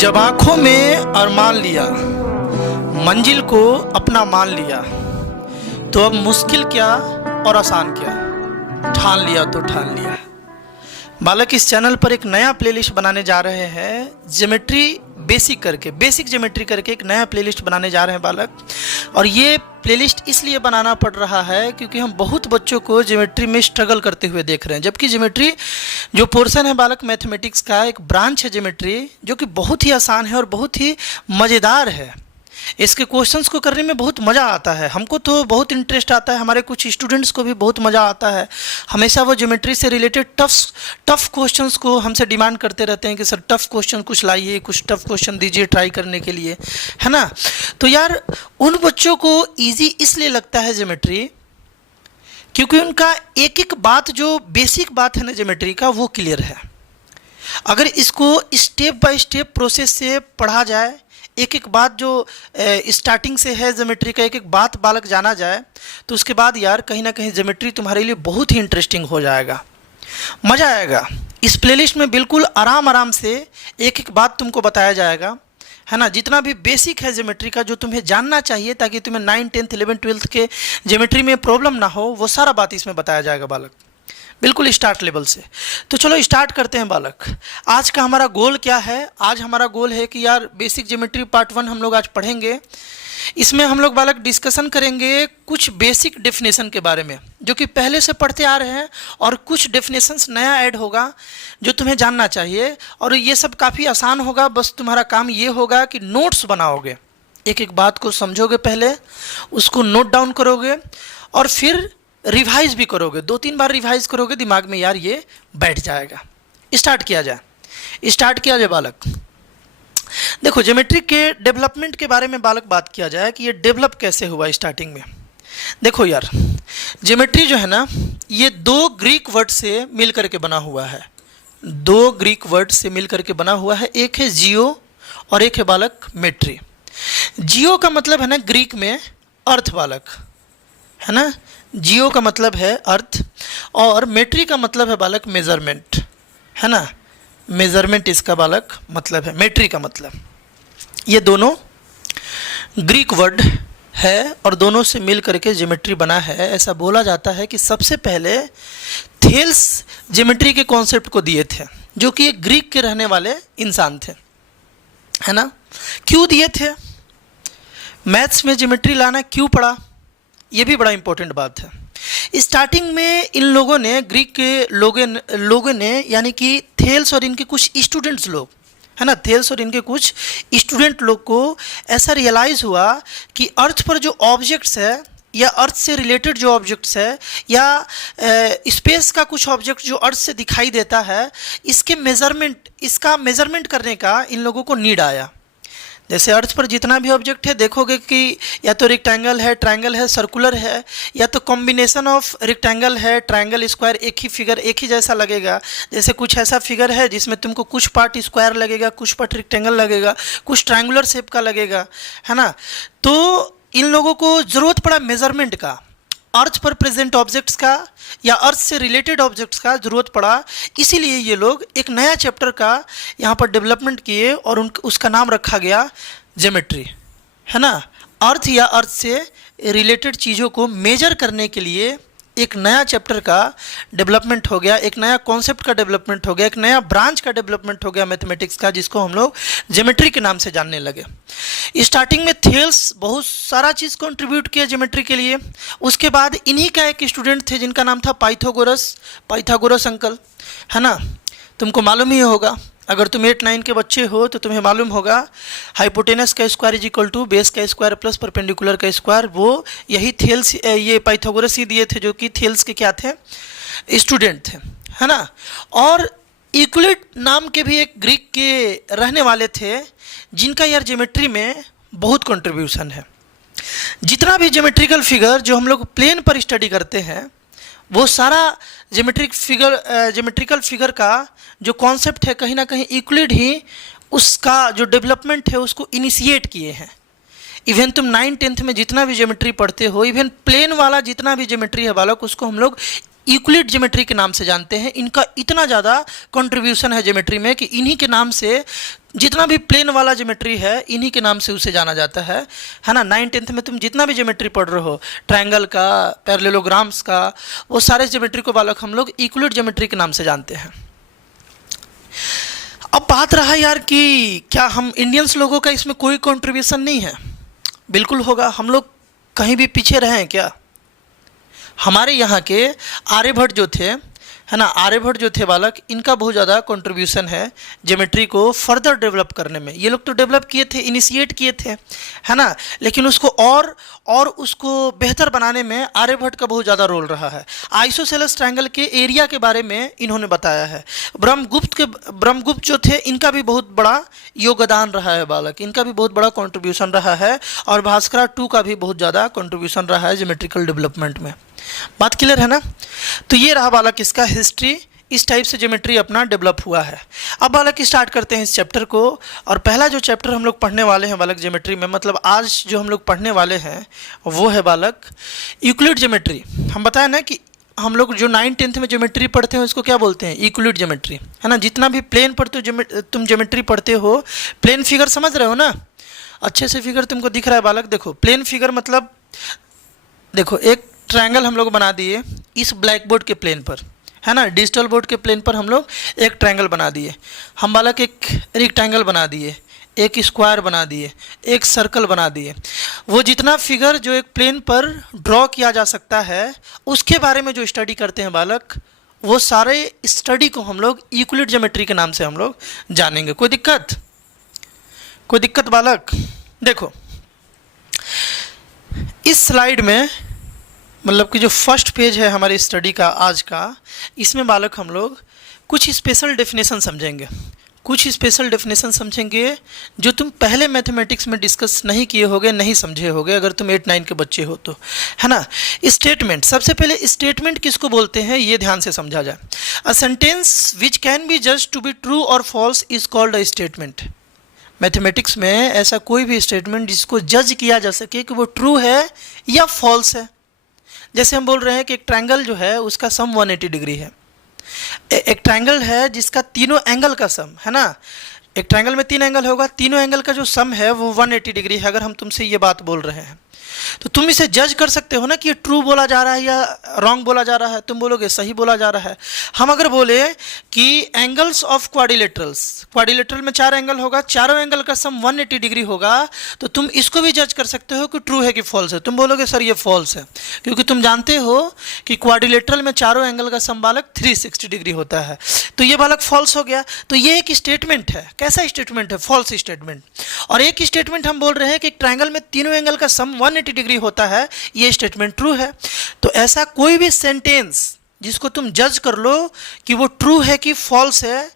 जब आंखों में अरमान लिया, मंजिल को अपना मान लिया, तो अब मुश्किल क्या और आसान क्या, ठान लिया तो ठान लिया। बालक, इस चैनल पर एक नया प्लेलिस्ट बनाने जा रहे हैं, ज्योमेट्री बेसिक ज्योमेट्री करके एक नया प्लेलिस्ट बनाने जा रहे हैं बालक। और ये प्लेलिस्ट इसलिए बनाना पड़ रहा है क्योंकि हम बहुत बच्चों को ज्योमेट्री में स्ट्रगल करते हुए देख रहे हैं, जबकि ज्योमेट्री जो पोर्शन है बालक, मैथमेटिक्स का एक ब्रांच है ज्योमेट्री, जो कि बहुत ही आसान है और बहुत ही मज़ेदार है। इसके क्वेश्चंस को करने में बहुत मज़ा आता है, हमको तो बहुत इंटरेस्ट आता है, हमारे कुछ स्टूडेंट्स को भी बहुत मज़ा आता है। हमेशा वो ज्योमेट्री से रिलेटेड टफ क्वेश्चंस को हमसे डिमांड करते रहते हैं कि सर टफ क्वेश्चन कुछ लाइए, कुछ टफ क्वेश्चन दीजिए ट्राई करने के लिए, है ना। तो यार उन बच्चों को ईजी इसलिए लगता है ज्योमेट्री क्योंकि उनका एक एक बात, जो बेसिक बात है ना ज्योमेट्री का, वो क्लियर है। अगर इसको स्टेप बाय स्टेप प्रोसेस से पढ़ा जाए, एक एक बात जो स्टार्टिंग से है ज्योमेट्री का, एक एक बात बालक जाना जाए, तो उसके बाद यार कहीं ना कहीं ज्योमेट्री तुम्हारे लिए बहुत ही इंटरेस्टिंग हो जाएगा, मज़ा आएगा। इस प्लेलिस्ट में बिल्कुल आराम से एक एक बात तुमको बताया जाएगा, है ना। जितना भी बेसिक है ज्योमेट्री का, जो तुम्हें जानना चाहिए ताकि तुम्हें 9, 10, 11, 12 के ज्योमेट्री में प्रॉब्लम ना हो, वो सारा बात इसमें बताया जाएगा बालक, बिल्कुल स्टार्ट लेवल से। तो चलो स्टार्ट करते हैं बालक। आज का हमारा गोल क्या है? आज हमारा गोल है कि यार बेसिक ज्योमेट्री पार्ट 1 हम लोग आज पढ़ेंगे। इसमें हम लोग बालक डिस्कशन करेंगे कुछ बेसिक डेफिनेशन के बारे में, जो कि पहले से पढ़ते आ रहे हैं, और कुछ डेफिनेशंस नया ऐड होगा जो तुम्हें जानना चाहिए। और ये सब काफ़ी आसान होगा, बस तुम्हारा काम ये होगा कि नोट्स बनाओगे, एक एक बात को समझोगे, पहले उसको नोट डाउन करोगे और फिर रिवाइज भी करोगे, 2-3 बार रिवाइज करोगे, दिमाग में यार ये बैठ जाएगा। स्टार्ट किया जाए बालक। देखो, ज्योमेट्री के डेवलपमेंट के बारे में बालक बात किया जाए कि ये डेवलप कैसे हुआ स्टार्टिंग में। देखो यार, ज्योमेट्री जो है ना, ये 2 ग्रीक वर्ड से मिल करके बना हुआ है, 2 ग्रीक वर्ड से मिल करके बना हुआ है। एक है जियो और एक है बालक मेट्री। जियो का मतलब है ना ग्रीक में अर्थ बालक, है ना। जियो का मतलब है अर्थ, और मेट्री का मतलब है बालक मेज़रमेंट, है ना। मेज़रमेंट इसका बालक मतलब है, मेट्री का मतलब। ये दोनों ग्रीक वर्ड है और दोनों से मिल करके ज्योमेट्री बना है। ऐसा बोला जाता है कि सबसे पहले थेल्स ज्योमेट्री के कॉन्सेप्ट को दिए थे, जो कि एक ग्रीक के रहने वाले इंसान थे, है ना। क्यों दिए थे? मैथ्स में ज्योमेट्री लाना क्यों पड़ा, ये भी बड़ा इंपॉर्टेंट बात है। स्टार्टिंग में इन लोगों ने, ग्रीक के लोगों ने, यानी कि थेल्स और इनके कुछ स्टूडेंट्स लोग, है ना, थेल्स और इनके कुछ स्टूडेंट लोग को ऐसा रियलाइज़ हुआ कि अर्थ पर जो ऑब्जेक्ट्स है, या अर्थ से रिलेटेड जो ऑब्जेक्ट्स है, या स्पेस का कुछ ऑब्जेक्ट जो अर्थ से दिखाई देता है, इसका मेज़रमेंट करने का इन लोगों को नीड आया। जैसे अर्थ पर जितना भी ऑब्जेक्ट है, देखोगे कि या तो रेक्टेंगल है, ट्रायंगल है, सर्कुलर है, या तो कॉम्बिनेशन ऑफ रेक्टेंगल है, ट्रायंगल, स्क्वायर, एक ही फिगर एक ही जैसा लगेगा। जैसे कुछ ऐसा फिगर है जिसमें तुमको कुछ पार्ट स्क्वायर लगेगा, कुछ पार्ट रेक्टेंगल लगेगा, कुछ ट्रायंगुलर शेप का लगेगा, है ना। तो इन लोगों को ज़रूरत पड़ा मेज़रमेंट का, अर्थ पर प्रेजेंट ऑब्जेक्ट्स का या अर्थ से रिलेटेड ऑब्जेक्ट्स का ज़रूरत पड़ा। इसीलिए ये लोग एक नया चैप्टर का यहाँ पर डेवलपमेंट किए और उसका नाम रखा गया ज्योमेट्री, है ना। अर्थ या अर्थ से रिलेटेड चीज़ों को मेजर करने के लिए एक नया चैप्टर का डेवलपमेंट हो गया, एक नया कॉन्सेप्ट का डेवलपमेंट हो गया, एक नया ब्रांच का डेवलपमेंट हो गया मैथमेटिक्स का, जिसको हम लोग ज्योमेट्री के नाम से जानने लगे। स्टार्टिंग में थेल्स बहुत सारा चीज़ कंट्रीब्यूट किया ज्योमेट्री के लिए। उसके बाद इन्हीं का एक स्टूडेंट थे जिनका नाम था पाइथागोरस अंकल, है ना। तुमको मालूम ही होगा, अगर तुम 8, 9 के बच्चे हो तो तुम्हें मालूम होगा, हाइपोटेनस का square is equal to base का स्क्वायर प्लस परपेंडिकुलर का स्क्वायर। वो यही थेल्स, ये पाइथागोरस ही दिए थे, जो कि थेल्स के क्या थे, स्टूडेंट थे, है ना। और यूक्लिड नाम के भी एक ग्रीक के रहने वाले थे, जिनका यार ज्योमेट्री में बहुत कंट्रीब्यूशन है। जितना भी ज्योमेट्रिकल फिगर जो हम लोग प्लेन पर स्टडी करते हैं, वो सारा ज्योमेट्रिकल फिगर का जो कॉन्सेप्ट है, कहीं ना कहीं यूक्लिड ही उसका जो डेवलपमेंट है उसको इनिशिएट किए हैं। इवन तुम 9, 10th में जितना भी ज्योमेट्री पढ़ते हो, इवन प्लेन वाला जितना भी ज्योमेट्री है बालक, उसको हम लोग यूक्लिड ज्योमेट्री के नाम से जानते हैं। इनका इतना ज़्यादा कंट्रीब्यूशन है ज्योमेट्री में कि इन्हीं के नाम से जितना भी प्लेन वाला ज्योमेट्री है इन्हीं के नाम से उसे जाना जाता है ना। 9th-10th में तुम जितना भी ज्योमेट्री पढ़ रहे हो, ट्रायंगल का, पैरेललोग्राम्स का, वो सारे ज्योमेट्री को बालक हम लोग यूक्लिड ज्योमेट्री के नाम से जानते हैं। अब बात रहा यार कि क्या हम इंडियंस लोगों का इसमें कोई कंट्रीब्यूशन नहीं है? बिल्कुल होगा। हम लोग कहीं भी पीछे रहे हैं क्या? हमारे यहाँ के आर्यभट्ट जो थे, है ना, आर्यभट्ट जो थे बालक, इनका बहुत ज़्यादा कंट्रीब्यूशन है ज्योमेट्री को फर्दर डेवलप करने में। ये लोग तो डेवलप किए थे, इनिशिएट किए थे, है ना, लेकिन उसको और उसको बेहतर बनाने में आर्यभट्ट का बहुत ज़्यादा रोल रहा है। आइसोसेलेस ट्रायंगल के एरिया के बारे में इन्होंने बताया है। ब्रह्मगुप्त जो थे, इनका भी बहुत बड़ा योगदान रहा है बालक, इनका भी बहुत बड़ा कंट्रीब्यूशन रहा है, और भास्करा 2 का भी बहुत ज़्यादा कंट्रीब्यूशन रहा है ज्योमेट्रिकल डेवलपमेंट में। बात क्लियर है ना? तो ये रहा बालक इसका हिस्ट्री। इस टाइप से ज्योमेट्री अपना डेवलप हुआ है। अब बालक स्टार्ट करते हैं इस चैप्टर को, और पहला जो चैप्टर हम लोग पढ़ने वाले हैं बालक ज्योमेट्री में, मतलब आज जो हम लोग पढ़ने वाले हैं वो है बालक यूक्लिड ज्योमेट्री। हम बताया ना कि हम लोग जो 9th-10th में ज्योमेट्री पढ़ते हैं उसको क्या बोलते हैं? यूक्लिड ज्योमेट्री, है ना। जितना भी प्लेन पढ़ते हो, तुम ज्योमेट्री पढ़ते हो, प्लेन फिगर समझ रहे हो ना? अच्छे से फिगर तुमको दिख रहा है बालक? देखो प्लेन फिगर मतलब, देखो एक ट्रायंगल हम लोग बना दिए इस ब्लैक बोर्ड के प्लेन पर, है ना, डिजिटल बोर्ड के प्लेन पर हम लोग एक ट्रायंगल बना दिए। हम बालक एक रेक्टेंगल बना दिए, एक स्क्वायर बना दिए, एक सर्कल बना दिए। वो जितना फिगर जो एक प्लेन पर ड्रॉ किया जा सकता है उसके बारे में जो स्टडी करते हैं बालक, वो सारे स्टडी को हम लोग यूक्लिड ज्योमेट्री के नाम से हम लोग जानेंगे। कोई दिक्कत बालक? देखो इस स्लाइड में, मतलब कि जो फर्स्ट पेज है हमारी स्टडी का आज का, इसमें बालक हम लोग कुछ स्पेशल डेफिनेशन समझेंगे जो तुम पहले मैथमेटिक्स में डिस्कस नहीं किए होगे, नहीं समझे होगे, अगर तुम 8-9 के बच्चे हो तो, है ना। स्टेटमेंट, सबसे पहले स्टेटमेंट किसको बोलते हैं ये ध्यान से समझा जाए। A sentence which can be judged to be true or false is called a statement. Mathematics में ऐसा कोई भी स्टेटमेंट जिसको जज किया जा सके कि वो ट्रू है या फॉल्स है। जैसे हम बोल रहे हैं कि एक ट्रायंगल जो है उसका सम 180 डिग्री है। एक ट्रायंगल है जिसका तीनों एंगल का सम, है ना, एक ट्रायंगल में 3 एंगल होगा, तीनों एंगल का जो सम है वो 180 डिग्री है। अगर हम तुमसे ये बात बोल रहे हैं तो तुम इसे जज कर सकते हो ना कि ये ट्रू बोला जा रहा है या रॉन्ग बोला जा रहा है। तुम बोलोगे सही बोला जा रहा है। हम अगर बोले कि एंगल्स ऑफ क्वाड्रिलेटरल में 4 एंगल होगा, चारों एंगल का सम 180 डिग्री होगा, तो तुम इसको भी जज कर सकते हो कि ट्रू है कि फॉल्स है। तुम बोलोगे सर ये फॉल्स है, क्योंकि तुम जानते हो कि क्वाड्रिलेटरल में चारों एंगल का सम बालक 360 डिग्री होता है, तो ये बालक फॉल्स हो गया। तो ये एक स्टेटमेंट है। कैसा स्टेटमेंट है? False statement. और एक स्टेटमेंट हम बोल रहे हैं कि एक ट्रायंगल में तीनों एंगल का सम 180 डिग्री होता है, ये स्टेटमेंट ट्रू है। तो ऐसा कोई भी सेंटेंस जिसको तुम जज कर लो कि वो ट्रू है कि फॉल्स है,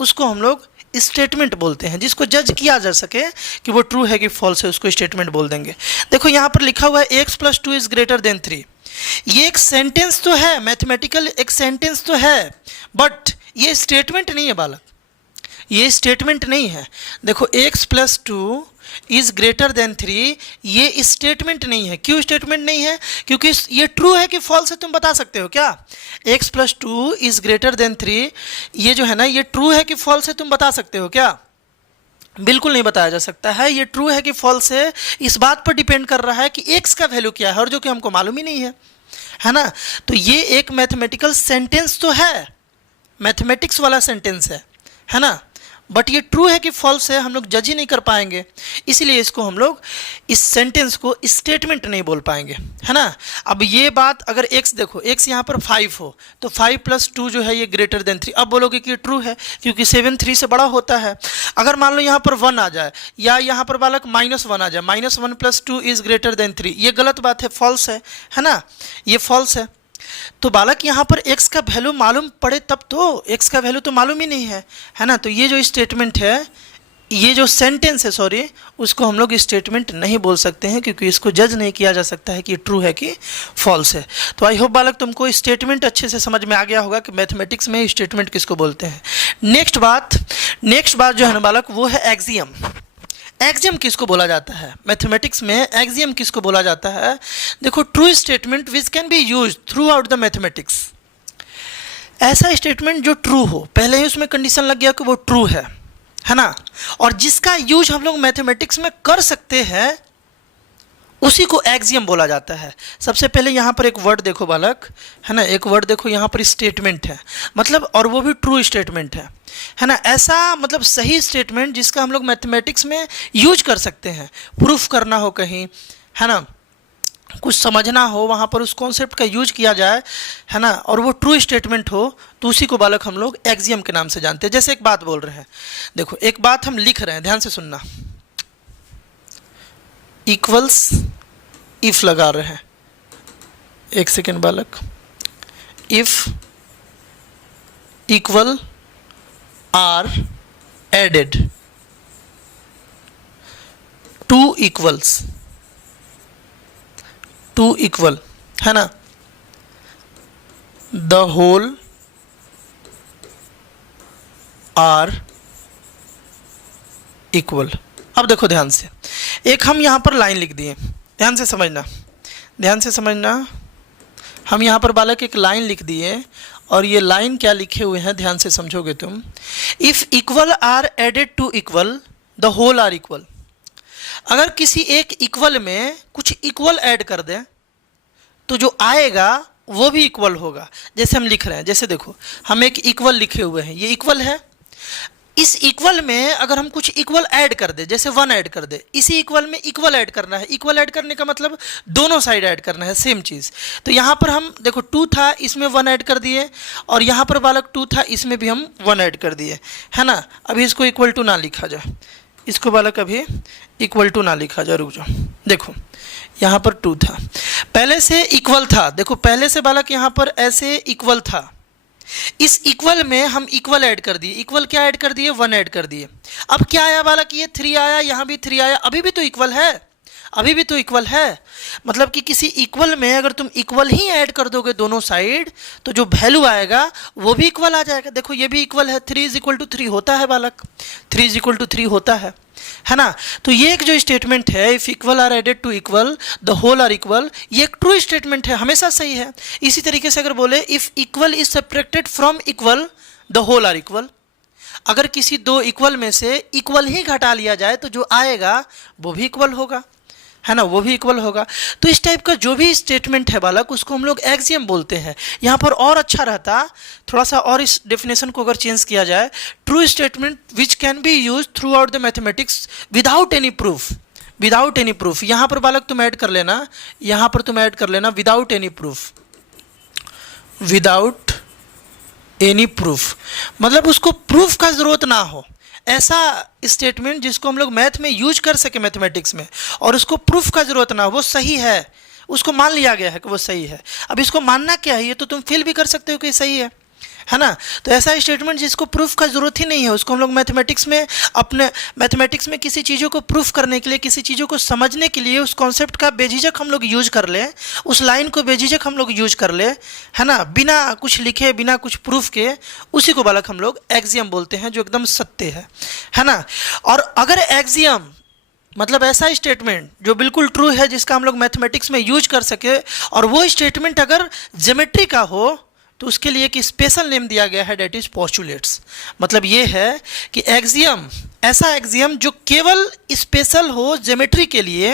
उसको हम लोग स्टेटमेंट बोलते हैं। जिसको जज किया जा सके कि वो ट्रू है कि फॉल्स है, उसको स्टेटमेंट बोल देंगे। देखो यहाँ पर लिखा हुआ है x + 2 इज ग्रेटर देन 3। ये एक सेंटेंस तो है, मैथमेटिकल एक सेंटेंस तो है, बट ये स्टेटमेंट नहीं है बालक, ये स्टेटमेंट नहीं है। देखो x + 2 इज ग्रेटर देन 3, ये स्टेटमेंट नहीं है। क्यों स्टेटमेंट नहीं है? क्योंकि ये ट्रू है कि फॉल्स है तुम बता सकते हो क्या? x + 2 इज ग्रेटर देन 3, ये जो है ना, ये ट्रू है कि फॉल्स है तुम बता सकते हो क्या? बिल्कुल नहीं बताया जा सकता है। ये ट्रू है कि फॉल्स है इस बात पर डिपेंड कर रहा है कि x का वैल्यू क्या है, और जो कि हमको मालूम ही नहीं है ना। तो ये एक मैथमेटिकल सेंटेंस तो है, मैथमेटिक्स वाला सेंटेंस है ना, बट ये ट्रू है कि फॉल्स है हम लोग जज ही नहीं कर पाएंगे, इसलिए इसको हम लोग इस सेंटेंस को स्टेटमेंट नहीं बोल पाएंगे, है ना। अब ये बात, अगर x देखो, x यहाँ पर 5 हो तो 5 + 2 जो है ये ग्रेटर देन 3, अब बोलोगे कि ये ट्रू है क्योंकि 7 3 से बड़ा होता है। अगर मान लो यहाँ पर 1 आ जाए या यहाँ पर बालक -1 आ जाए, -1 + 2 इज ग्रेटर देन 3, ये गलत बात है, फॉल्स है ना, ये फॉल्स है। तो बालक यहाँ पर x का वैल्यू मालूम पड़े तब तो, x का वैल्यू तो मालूम ही नहीं है ना। तो ये जो स्टेटमेंट है, ये जो सेंटेंस है सॉरी, उसको हम लोग स्टेटमेंट नहीं बोल सकते हैं, क्योंकि इसको जज नहीं किया जा सकता है कि ट्रू है कि फॉल्स है। तो आई होप बालक तुमको स्टेटमेंट अच्छे से समझ में आ गया होगा कि मैथमेटिक्स में स्टेटमेंट किसको बोलते हैं। नेक्स्ट बात जो है ना बालक, वो है एक्सियम। एक्सियम किसको बोला जाता है? मैथमेटिक्स में एक्सियम किसको बोला जाता है? देखो, true statement which can B use through out the mathematics. ऐसा स्टेटमेंट जो ट्रू हो, पहले ही उसमें कंडीशन लग गया कि वो ट्रू है, है ना, और जिसका यूज हम लोग मैथमेटिक्स में कर सकते हैं उसी को एक्सियम बोला जाता है। सबसे पहले यहाँ पर एक वर्ड देखो बालक, है ना, एक वर्ड देखो यहाँ पर स्टेटमेंट है, मतलब और वो भी ट्रू स्टेटमेंट है ना, ऐसा मतलब सही स्टेटमेंट जिसका हम लोग मैथमेटिक्स में यूज कर सकते हैं, प्रूफ करना हो कहीं, है ना, कुछ समझना हो, वहाँ पर उस कॉन्सेप्ट का यूज किया जाए, है ना, और वो ट्रू स्टेटमेंट हो, तो उसी को बालक हम लोग एक्सियम के नाम से जानते हैं। जैसे एक बात बोल रहे हैं, देखो एक बात हम लिख रहे हैं, ध्यान से सुनना, इक्वल्स इफ लगा रहे हैं, एक सेकेंड बालक, if equal are added to equals, to equal, है ना, द होल आर इक्वल। अब देखो ध्यान से, एक हम यहाँ पर लाइन लिख दिए, ध्यान से समझना, ध्यान से समझना, हम यहाँ पर बालक एक लाइन लिख दिए, और ये लाइन क्या लिखे हुए हैं ध्यान से समझोगे तुम, if equal are added to equal the whole are equal. अगर किसी एक इक्वल में कुछ इक्वल ऐड कर दें तो जो आएगा वो भी इक्वल होगा। जैसे हम लिख रहे हैं, जैसे देखो हम एक इक्वल लिखे हुए हैं, ये इक्वल है, इस इक्वल में अगर हम कुछ इक्वल ऐड कर दे, जैसे 1 ऐड कर दे, इसी इक्वल में इक्वल ऐड करना है, इक्वल ऐड करने का मतलब दोनों साइड ऐड करना है, सेम चीज़। तो यहाँ पर हम देखो 2 था, इसमें 1 ऐड कर दिए, और यहाँ पर बालक 2 था, इसमें भी हम 1 ऐड कर दिए, है ना। अभी इसको इक्वल टू ना लिखा जाए, इसको बालक अभी इक्वल टू ना लिखा जाए, रुक जाओ, देखो यहाँ पर 2 था, पहले से इक्वल था, देखो पहले से बालक यहाँ पर ऐसे इक्वल था, इस इक्वल में हम इक्वल ऐड कर दिए, इक्वल क्या ऐड कर दिए, 1 ऐड कर दिए। अब क्या आया बालक, ये 3 आया, यहाँ भी 3 आया, अभी भी तो इक्वल है, अभी भी तो इक्वल है। मतलब कि किसी इक्वल में अगर तुम इक्वल ही ऐड कर दोगे दोनों साइड, तो जो वैल्यू आएगा वो भी इक्वल आ जाएगा। देखो ये भी इक्वल है, 3 = 3 होता है बालक, 3 = 3 होता है ना। तो ये एक जो स्टेटमेंट है, if equal are added to equal the whole are equal, ये एक ट्रू स्टेटमेंट है, हमेशा सही है। इसी तरीके से अगर बोले if equal is subtracted from equal the whole are equal, अगर किसी दो इक्वल में से इक्वल ही घटा लिया जाए तो जो आएगा वो भी इक्वल होगा, है ना, वो भी इक्वल होगा। तो इस टाइप का जो भी स्टेटमेंट है बालक, उसको हम लोग एक्सियम बोलते हैं। यहाँ पर और अच्छा रहता थोड़ा सा, और इस डेफिनेशन को अगर चेंज किया जाए, true statement which can B use through out the mathematics without any proof, without any proof. यहाँ पर बालक तुम ऐड कर लेना, यहाँ पर तुम ऐड कर लेना without any proof, without any proof, मतलब उसको प्रूफ का जरूरत ना हो, ऐसा स्टेटमेंट जिसको हम लोग मैथ में यूज कर सके मैथमेटिक्स में, और उसको प्रूफ का जरूरत ना हो, वो सही है, उसको मान लिया गया है कि वो सही है। अब इसको मानना क्या है, ये तो तुम फील भी कर सकते हो कि सही है ना। तो ऐसा स्टेटमेंट जिसको प्रूफ का जरूरत ही नहीं है, उसको हम लोग मैथमेटिक्स में, अपने मैथमेटिक्स में किसी चीज़ों को प्रूफ करने के लिए, किसी चीज़ों को समझने के लिए, उस कॉन्सेप्ट का बेझिझक हम लोग यूज कर लें, उस लाइन को बेझिझक हम लोग यूज कर ले, है ना, बिना कुछ लिखे, बिना कुछ प्रूफ के, उसी को बालक हम लोग एक्सियम बोलते हैं, जो एकदम सत्य है ना। और अगर एक्सियम मतलब ऐसा स्टेटमेंट जो बिल्कुल ट्रू है, जिसका हम लोग मैथमेटिक्स में यूज कर सके, और वो स्टेटमेंट अगर ज्योमेट्री का हो, तो उसके लिए एक स्पेशल नेम दिया गया है, डेट इज पोस्टुलेट्स। मतलब ये है कि एक्सियम, ऐसा एक्सियम जो केवल स्पेशल हो ज्योमेट्री के लिए,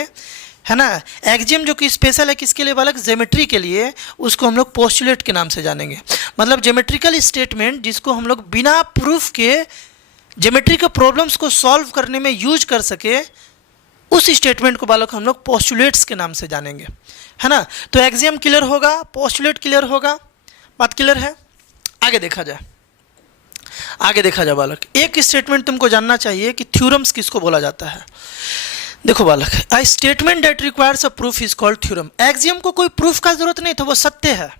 है ना, एक्सियम जो कि स्पेशल है किसके लिए बालक, ज्योमेट्री के लिए, उसको हम लोग पोस्टुलेट के नाम से जानेंगे। मतलब ज्योमेट्रिकल स्टेटमेंट जिसको हम लोग बिना प्रूफ के ज्योमेट्री के प्रॉब्लम्स को सॉल्व करने में यूज कर सके, उस स्टेटमेंट को बालक हम लोग पोस्टुलेट्स के नाम से जानेंगे, है ना। तो एक्सियम क्लियर होगा, पोस्टुलेट क्लियर होगा, बात क्लियर है। आगे देखा जाए, आगे देखा जाए बालक, एक स्टेटमेंट तुमको जानना चाहिए कि थ्योरम्स किसको बोला जाता है। देखो बालक, a statement that requires a proof is called theorem. Axiom को कोई प्रूफ का जरूरत नहीं था, वो सत्य है,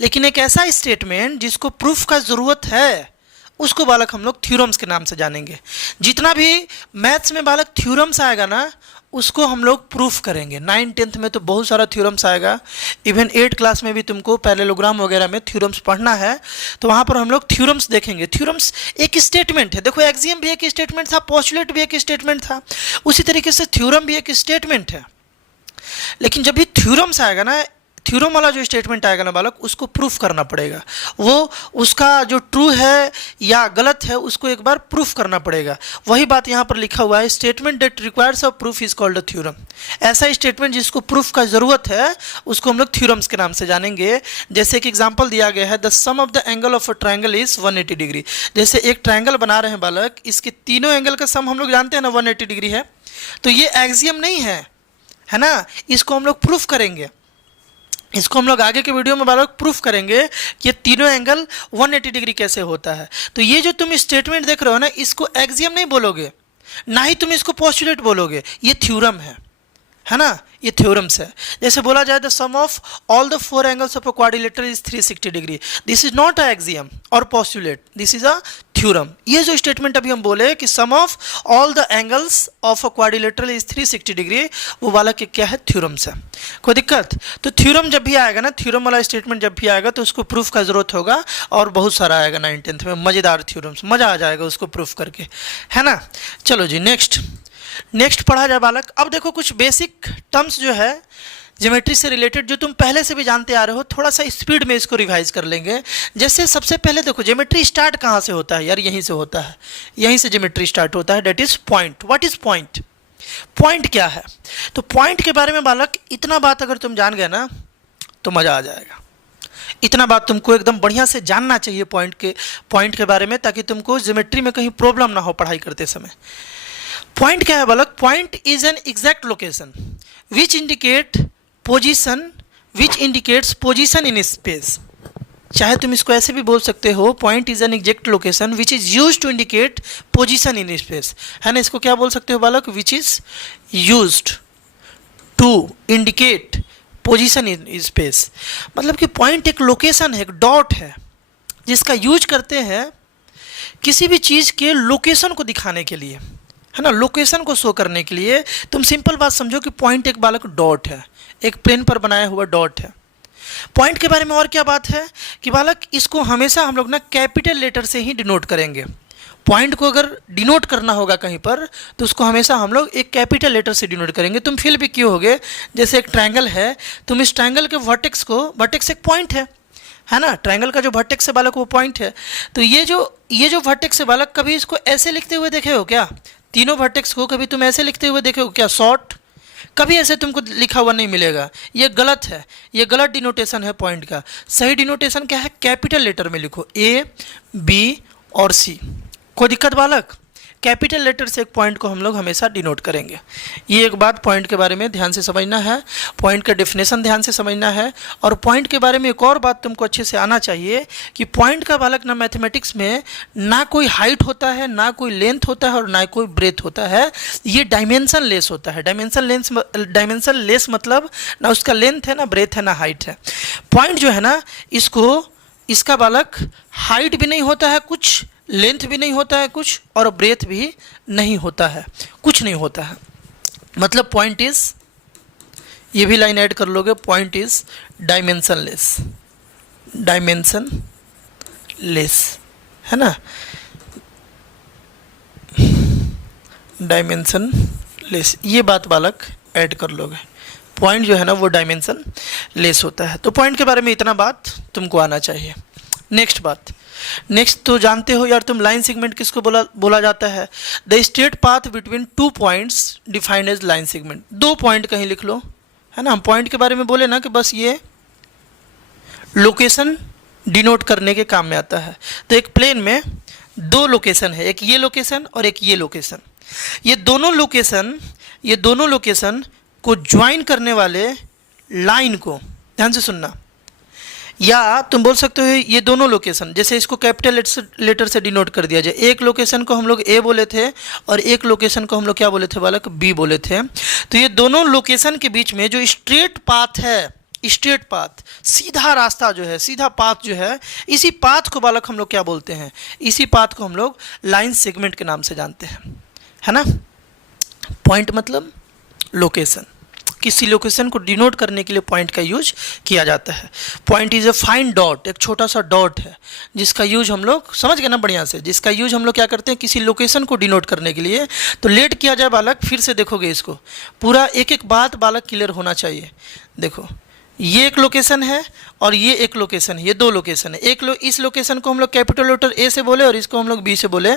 लेकिन एक ऐसा स्टेटमेंट जिसको प्रूफ का जरूरत है, उसको बालक हम लोग थ्योरम्स के नाम से जानेंगे। जितना भी मैथ्स में बालक थ्योरम्स आएगा ना, उसको हम लोग प्रूफ करेंगे। 9th-10th में तो बहुत सारा थ्योरम्स आएगा, इवन 8th क्लास में भी तुमको पैरेललोग्राम वगैरह में थ्योरम्स पढ़ना है, तो वहाँ पर हम लोग थ्योरम्स देखेंगे। थ्योरम्स एक स्टेटमेंट है, देखो एक्सियम भी एक स्टेटमेंट था, पोस्टुलेट भी एक स्टेटमेंट था, उसी तरीके से थ्योरम भी एक स्टेटमेंट है। लेकिन जब भी थ्योरम्स आएगा ना, थ्योरम वाला जो स्टेटमेंट आएगा ना बालक, उसको प्रूफ करना पड़ेगा। वो उसका जो ट्रू है या गलत है उसको एक बार प्रूफ करना पड़ेगा। वही बात यहाँ पर लिखा हुआ है, statement that requires a proof is called a theorem. ऐसा स्टेटमेंट जिसको प्रूफ का ज़रूरत है उसको हम लोग थ्योरम्स के नाम से जानेंगे। जैसे एक एग्जाम्पल दिया गया है, the sum of the angle of a triangle is 180 degree. जैसे एक ट्राइंगल बना रहे हैं बालक, इसके तीनों एंगल का सम हम लोग जानते हैं ना 180 डिग्री है, तो ये एक्सियम नहीं है ना, इसको हम लोग प्रूफ करेंगे। इसको हम लोग आगे के वीडियो में बालक प्रूफ करेंगे कि ये तीनों एंगल 180 डिग्री कैसे होता है। तो ये जो तुम स्टेटमेंट देख रहे हो ना, इसको एक्सियम नहीं बोलोगे, ना ही तुम इसको पोस्टुलेट बोलोगे, ये थ्योरम है ना, ये थ्योरम्स है। जैसे बोला जाए the sum of all the 4 angles of a quadrilateral is 360 degree, this is not a axiom or postulate, this is a theorem. ये जो स्टेटमेंट अभी हम बोले कि sum of all the angles of a quadrilateral is 360 degree, वो वाला कि क्या है, थ्योरम्स है। कोई दिक्कत? तो थ्योरम जब भी आएगा ना, थ्योरम वाला स्टेटमेंट जब भी आएगा तो उसको प्रूफ का जरूरत होगा, और बहुत सारा आएगा 9th-10th में, मज़ेदार थ्योरम्स, मज़ा आ जाएगा उसको प्रूफ करके, है ना। चलो जी नेक्स्ट पढ़ा जाए बालक। अब देखो कुछ बेसिक टर्म्स जो है ज्योमेट्री से रिलेटेड, जो तुम पहले से भी जानते आ रहे हो, थोड़ा सा स्पीड में इसको रिवाइज कर लेंगे। जैसे सबसे पहले देखो, ज्योमेट्री स्टार्ट कहाँ से होता है यार? यहीं से होता है, यहीं से ज्योमेट्री स्टार्ट होता है, that is point. What is point? Point क्या है? तो पॉइंट के बारे में बालक इतना बात अगर तुम जान गए ना तो मज़ा आ जाएगा। इतना बात तुमको एकदम बढ़िया से जानना चाहिए पॉइंट के बारे में, ताकि तुमको ज्योमेट्री में कहीं प्रॉब्लम ना हो पढ़ाई करते समय। पॉइंट क्या है बालक? Point is an exact location which indicates position in space. चाहे तुम इसको ऐसे भी बोल सकते हो, point is an exact location which is used to indicate position in space, है ना। इसको क्या बोल सकते हो बालक? Which is used to indicate position in space. मतलब कि पॉइंट एक लोकेशन है, एक डॉट है, जिसका यूज करते हैं किसी भी चीज़ के लोकेशन को दिखाने के लिए, है ना, लोकेशन को शो करने के लिए। तुम सिंपल बात समझो कि पॉइंट एक बालक डॉट है, एक प्लेन पर बनाया हुआ डॉट है। पॉइंट के बारे में और क्या बात है कि बालक इसको हमेशा हम लोग ना कैपिटल लेटर से ही डिनोट करेंगे। पॉइंट को अगर डिनोट करना होगा कहीं पर तो उसको हमेशा हम लोग एक कैपिटल लेटर से डिनोट करेंगे। तुम फील भी क्यों होगे, जैसे एक ट्रायंगल है, तुम इस ट्रायंगल के वर्टेक्स एक पॉइंट है ना, ट्रायंगल का जो वर्टेक्स है बालक वो पॉइंट है। तो ये जो वर्टेक्स है बालक, कभी इसको ऐसे लिखते हुए देखे हो क्या? तीनों वर्टेक्स को कभी तुम ऐसे लिखते हुए देखे हो क्या? शॉर्ट, कभी ऐसे तुमको लिखा हुआ नहीं मिलेगा। ये गलत है, ये गलत डिनोटेशन है पॉइंट का। सही डिनोटेशन क्या है? कैपिटल लेटर में लिखो, ए, बी और सी। कोई दिक्कत बालक? कैपिटल लेटर से एक पॉइंट को हम लोग हमेशा डिनोट करेंगे। ये एक बात पॉइंट के बारे में ध्यान से समझना है, पॉइंट का डेफिनेशन ध्यान से समझना है। और पॉइंट के बारे में एक और बात तुमको अच्छे से आना चाहिए कि पॉइंट का बालक ना मैथमेटिक्स में ना कोई हाइट होता है, ना कोई लेंथ होता है और ना कोई ब्रेथ होता है। ये डायमेंशन लेस होता है। डायमेंशन लेस मतलब ना उसका लेंथ है, ना ब्रेथ है, ना हाइट है। पॉइंट जो है ना, इसका बालक हाइट भी नहीं होता है कुछ, लेंथ भी नहीं होता है कुछ, और ब्रेथ भी नहीं होता है, कुछ नहीं होता है। मतलब पॉइंट इज, ये भी लाइन ऐड कर लोगे, पॉइंट इज डायमेंशन लेस, है ना, डायमेंशन लेस, ये बात बालक ऐड कर लोगे। पॉइंट जो है ना वो डायमेंशन लेस होता है। तो पॉइंट के बारे में इतना बात तुमको आना चाहिए। नेक्स्ट तो जानते हो यार तुम, लाइन सेगमेंट किसको बोला जाता है? The straight path between 2 points defined as line segment. 2 point कहीं लिख लो, है ना। हम पॉइंट के बारे में बोले ना कि बस ये लोकेशन डिनोट करने के काम में आता है। तो एक प्लेन में 2 लोकेशन है, एक ये लोकेशन और एक ये लोकेशन। ये दोनों लोकेशन को ज्वाइन करने वाले लाइन को ध्यान से सुनना, या तुम बोल सकते हो ये दोनों लोकेशन, जैसे इसको कैपिटल लेटर से डिनोट कर दिया जाए। एक लोकेशन को हम लोग ए बोले थे और एक लोकेशन को हम लोग क्या बोले थे बालक? बी बोले थे। तो ये दोनों लोकेशन के बीच में जो स्ट्रेट पाथ है, स्ट्रेट पाथ, सीधा रास्ता जो है, सीधा पाथ जो है, इसी पाथ को बालक हम लोग क्या बोलते हैं? इसी पाथ को हम लोग लाइन सेगमेंट के नाम से जानते हैं, है ना। पॉइंट मतलब लोकेशन, किसी लोकेशन को डिनोट करने के लिए पॉइंट का यूज किया जाता है। Point is a fine dot, एक छोटा सा डॉट है जिसका यूज हम लोग समझ गए ना बढ़िया से, जिसका यूज हम लोग क्या करते हैं किसी लोकेशन को डिनोट करने के लिए। तो लेट किया जाए बालक, फिर से देखोगे इसको पूरा, एक एक बात बालक क्लियर होना चाहिए। देखो ये एक लोकेशन है और ये एक लोकेशन है, ये दो लोकेशन है। इस लोकेशन को हम लोग कैपिटल लेटर ए से बोले और इसको हम लोग बी से बोले।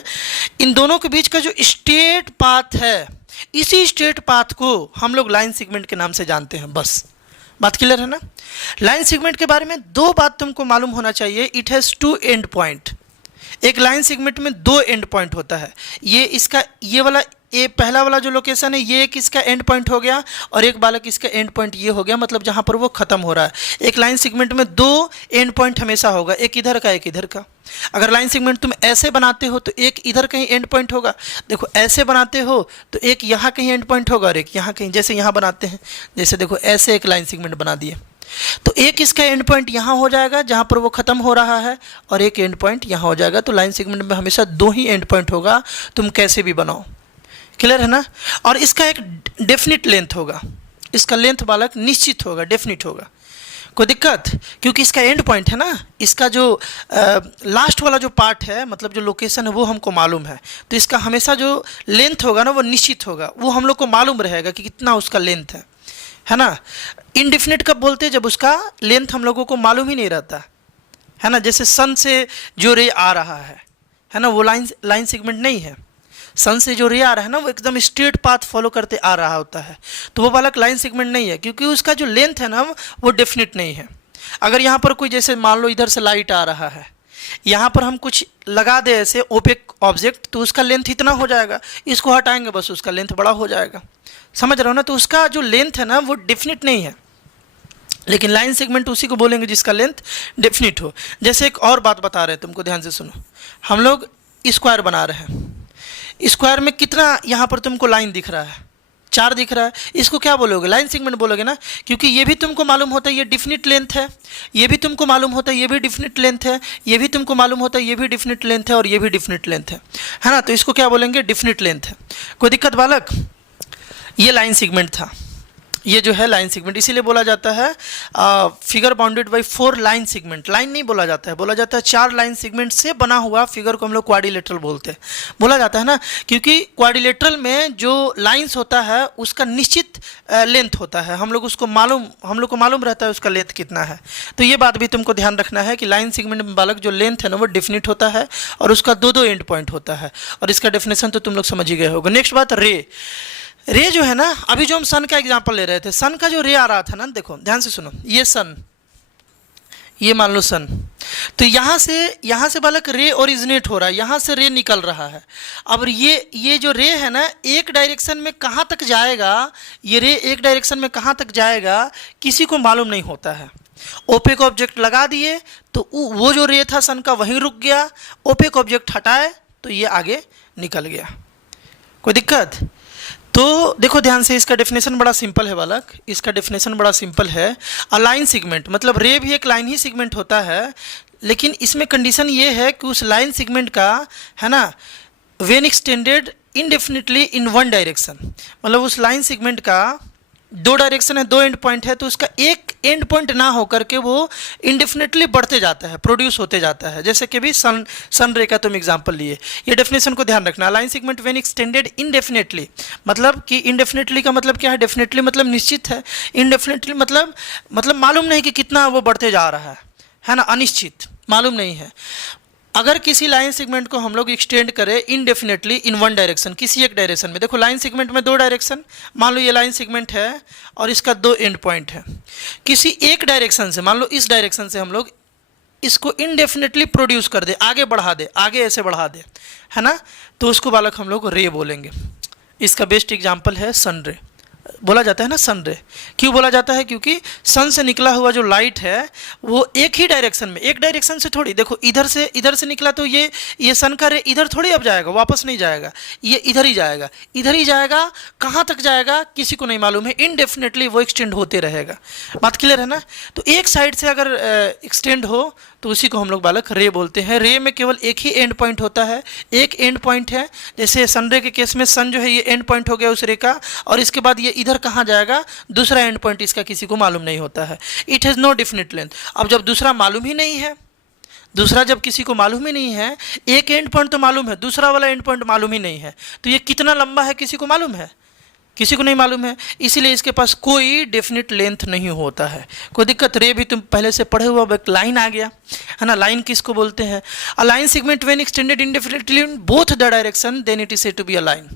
इन दोनों के बीच का जो स्ट्रेट पाथ है, इसी स्ट्रेट पाथ को हम लोग लाइन सेगमेंट के नाम से जानते हैं। बस बात क्लियर है ना। लाइन सेगमेंट के बारे में दो बात तुमको मालूम होना चाहिए। It has two end point. एक लाइन सेगमेंट में दो एंड पॉइंट होता है। ये इसका ये वाला, ये पहला वाला जो लोकेशन है ये एक इसका एंड पॉइंट हो गया और एक बालक इसका एंड पॉइंट ये हो गया, मतलब जहाँ पर वो ख़त्म हो रहा है। एक लाइन सेगमेंट में दो एंड पॉइंट हमेशा होगा, एक इधर का एक इधर का। अगर लाइन सेगमेंट तुम ऐसे बनाते हो तो एक इधर कहीं एंड पॉइंट होगा, देखो ऐसे बनाते हो तो एक यहाँ कहीं एंड पॉइंट होगा और एक यहाँ कहीं। जैसे यहाँ बनाते हैं, जैसे देखो ऐसे एक लाइन सेगमेंट बना दिए तो एक इसका एंड पॉइंट यहाँ हो जाएगा जहाँ पर वो ख़त्म हो रहा है और एक एंड पॉइंट यहाँ हो जाएगा। तो लाइन सेगमेंट में हमेशा दो ही एंड पॉइंट होगा, तुम कैसे भी बनाओ। क्लियर है ना। और इसका एक डेफिनिट लेंथ होगा, इसका लेंथ बालक निश्चित होगा, डेफिनिट होगा। कोई दिक्कत, क्योंकि इसका एंड पॉइंट है ना, इसका जो लास्ट वाला जो पार्ट है, मतलब जो लोकेशन है वो हमको मालूम है, तो इसका हमेशा जो लेंथ होगा ना वो निश्चित होगा, वो हम लोग को मालूम रहेगा कि कितना उसका लेंथ है ना। इनडिफिनिट कब बोलते हैं, जब उसका लेंथ हम लोगों को मालूम ही नहीं रहता है ना। जैसे सन से जो रे आ रहा है ना, वो लाइन सेगमेंट नहीं है। सन से जो रे आ रहा है ना वो एकदम स्ट्रेट पाथ फॉलो करते आ रहा होता है, तो वो बालक लाइन सेगमेंट नहीं है, क्योंकि उसका जो लेंथ है ना वो डेफिनिट नहीं है। अगर यहाँ पर कोई, जैसे मान लो इधर से लाइट आ रहा है, यहाँ पर हम कुछ लगा दे ऐसे ओपेक ऑब्जेक्ट, तो उसका लेंथ इतना हो जाएगा, इसको हटाएंगे बस उसका लेंथ बड़ा हो जाएगा। समझ रहे हो ना। तो उसका जो लेंथ है ना वो डेफिनिट नहीं है, लेकिन लाइन सेगमेंट उसी को बोलेंगे जिसका लेंथ डेफिनिट हो। जैसे एक और बात बता रहे हैं तुमको, ध्यान से सुनो। हम लोग स्क्वायर बना रहे हैं, स्क्वायर में कितना यहाँ पर तुमको लाइन दिख रहा है, 4 दिख रहा है। इसको क्या बोलोगे, लाइन सेगमेंट बोलोगे ना, क्योंकि ये भी तुमको मालूम होता है ये डिफिनिट लेंथ है, ये भी तुमको मालूम होता है ये भी डिफिनिट लेंथ है, ये भी तुमको मालूम होता है ये भी डिफिनिट लेंथ है और ये भी डिफिनिट लेंथ है ना। तो इसको क्या बोलेंगे, डिफिनिट लेंथ है। कोई दिक्कत बालक। ये लाइन सेगमेंट था, ये जो है लाइन सेगमेंट, इसीलिए बोला जाता है figure bounded by 4 line segment. Line नहीं बोला जाता है, बोला जाता है 4 लाइन सेगमेंट से बना हुआ फिगर को हम लोग क्वाड्रिलेटरल बोलते हैं। बोला जाता है ना, क्योंकि क्वाड्रिलेटरल में जो लाइंस होता है उसका निश्चित लेंथ होता है, हम लोग को मालूम रहता है उसका लेंथ कितना है। तो ये बात भी तुमको ध्यान रखना है कि लाइन सेगमेंट में बालक जो लेंथ है ना वो डेफिनिट होता है और उसका दो एंड पॉइंट होता है, और इसका डेफिनेशन तो तुम लोग समझ ही गए होगे। नेक्स्ट बात, रे जो है ना, अभी जो हम सन का एग्जांपल ले रहे थे, सन का जो रे आ रहा था ना, देखो ध्यान से सुनो, ये सन, ये मान लो सन, तो यहाँ से बालक रे ओरिजिनेट हो रहा है, यहाँ से रे निकल रहा है। अब ये जो रे है ना, एक डायरेक्शन में कहाँ तक जाएगा, ये रे एक डायरेक्शन में कहाँ तक जाएगा किसी को मालूम नहीं होता है। ओपेक ऑब्जेक्ट लगा दिए तो वो जो रे था सन का वहीं रुक गया, ओपेक ऑब्जेक्ट हटाए तो ये आगे निकल गया। कोई दिक्कत। तो देखो ध्यान से, इसका डेफिनेशन बड़ा सिंपल है बालक, इसका डेफिनेशन बड़ा सिंपल है। अ लाइन सेगमेंट, मतलब रे भी एक लाइन ही सेगमेंट होता है, लेकिन इसमें कंडीशन ये है कि उस लाइन सेगमेंट का है ना when extended indefinitely in one direction, मतलब उस लाइन सेगमेंट का 2 डायरेक्शन है, 2 एंड पॉइंट है, तो उसका एक एंड पॉइंट ना होकर के वो इनडेफिनेटली बढ़ते जाता है, प्रोड्यूस होते जाता है। जैसे कि भी सन रे का तुम एग्जांपल लिए, ये डेफिनेशन को ध्यान रखना। Line segment when extended indefinitely, मतलब कि इनडेफिनेटली का मतलब क्या है, डेफिनेटली मतलब निश्चित है, इनडेफिनेटली मतलब मालूम नहीं कि कितना वो बढ़ते जा रहा है ना, अनिश्चित, मालूम नहीं है। अगर किसी लाइन सेगमेंट को हम लोग एक्सटेंड करें इनडेफिनेटली इन वन डायरेक्शन, किसी एक डायरेक्शन में, देखो लाइन सेगमेंट में 2 डायरेक्शन, मान लो ये लाइन सेगमेंट है और इसका 2 एंड पॉइंट है, किसी एक डायरेक्शन से, मान लो इस डायरेक्शन से हम लोग इसको इनडेफिनेटली प्रोड्यूस कर दे, आगे बढ़ा दे, आगे ऐसे बढ़ा दे, है ना, तो उसको बालक हम लोग रे बोलेंगे। इसका बेस्ट एग्जाम्पल है सन रे। बोला जाता है ना सन रे, क्यों बोला जाता है, क्योंकि सन से निकला हुआ जो लाइट है वो एक ही डायरेक्शन में, एक डायरेक्शन से थोड़ी, देखो इधर से निकला तो ये सन का रे इधर थोड़ी अब जाएगा, वापस नहीं जाएगा, ये इधर ही जाएगा, कहाँ तक जाएगा किसी को नहीं मालूम है, इनडेफिनेटली वो एक्सटेंड होते रहेगा। बात क्लियर है ना। तो एक साइड से अगर एक्सटेंड हो तो उसी को हम लोग बालक रे बोलते हैं। रे में केवल एक ही एंड पॉइंट होता है, एक एंड पॉइंट है। जैसे सन रे के केस में सन जो है ये एंड पॉइंट हो गया उस रे का, और इसके बाद ये इधर कहाँ जाएगा, दूसरा एंड पॉइंट इसका किसी को मालूम नहीं होता है। It has no definite length. अब जब दूसरा मालूम ही नहीं है, जब किसी को मालूम ही नहीं है, एक एंड पॉइंट तो मालूम है, दूसरा वाला एंड पॉइंट मालूम ही नहीं है, तो ये कितना लंबा है किसी को मालूम है, किसी को नहीं मालूम है, इसीलिए इसके पास कोई डेफिनेट लेंथ नहीं होता है। कोई दिक्कत, रे भी तुम पहले से पढ़े हुआ, एक लाइन आ गया है ना। लाइन किसको बोलते हैं? A line segment when extended indefinitely in both the direction then it is said to be a line.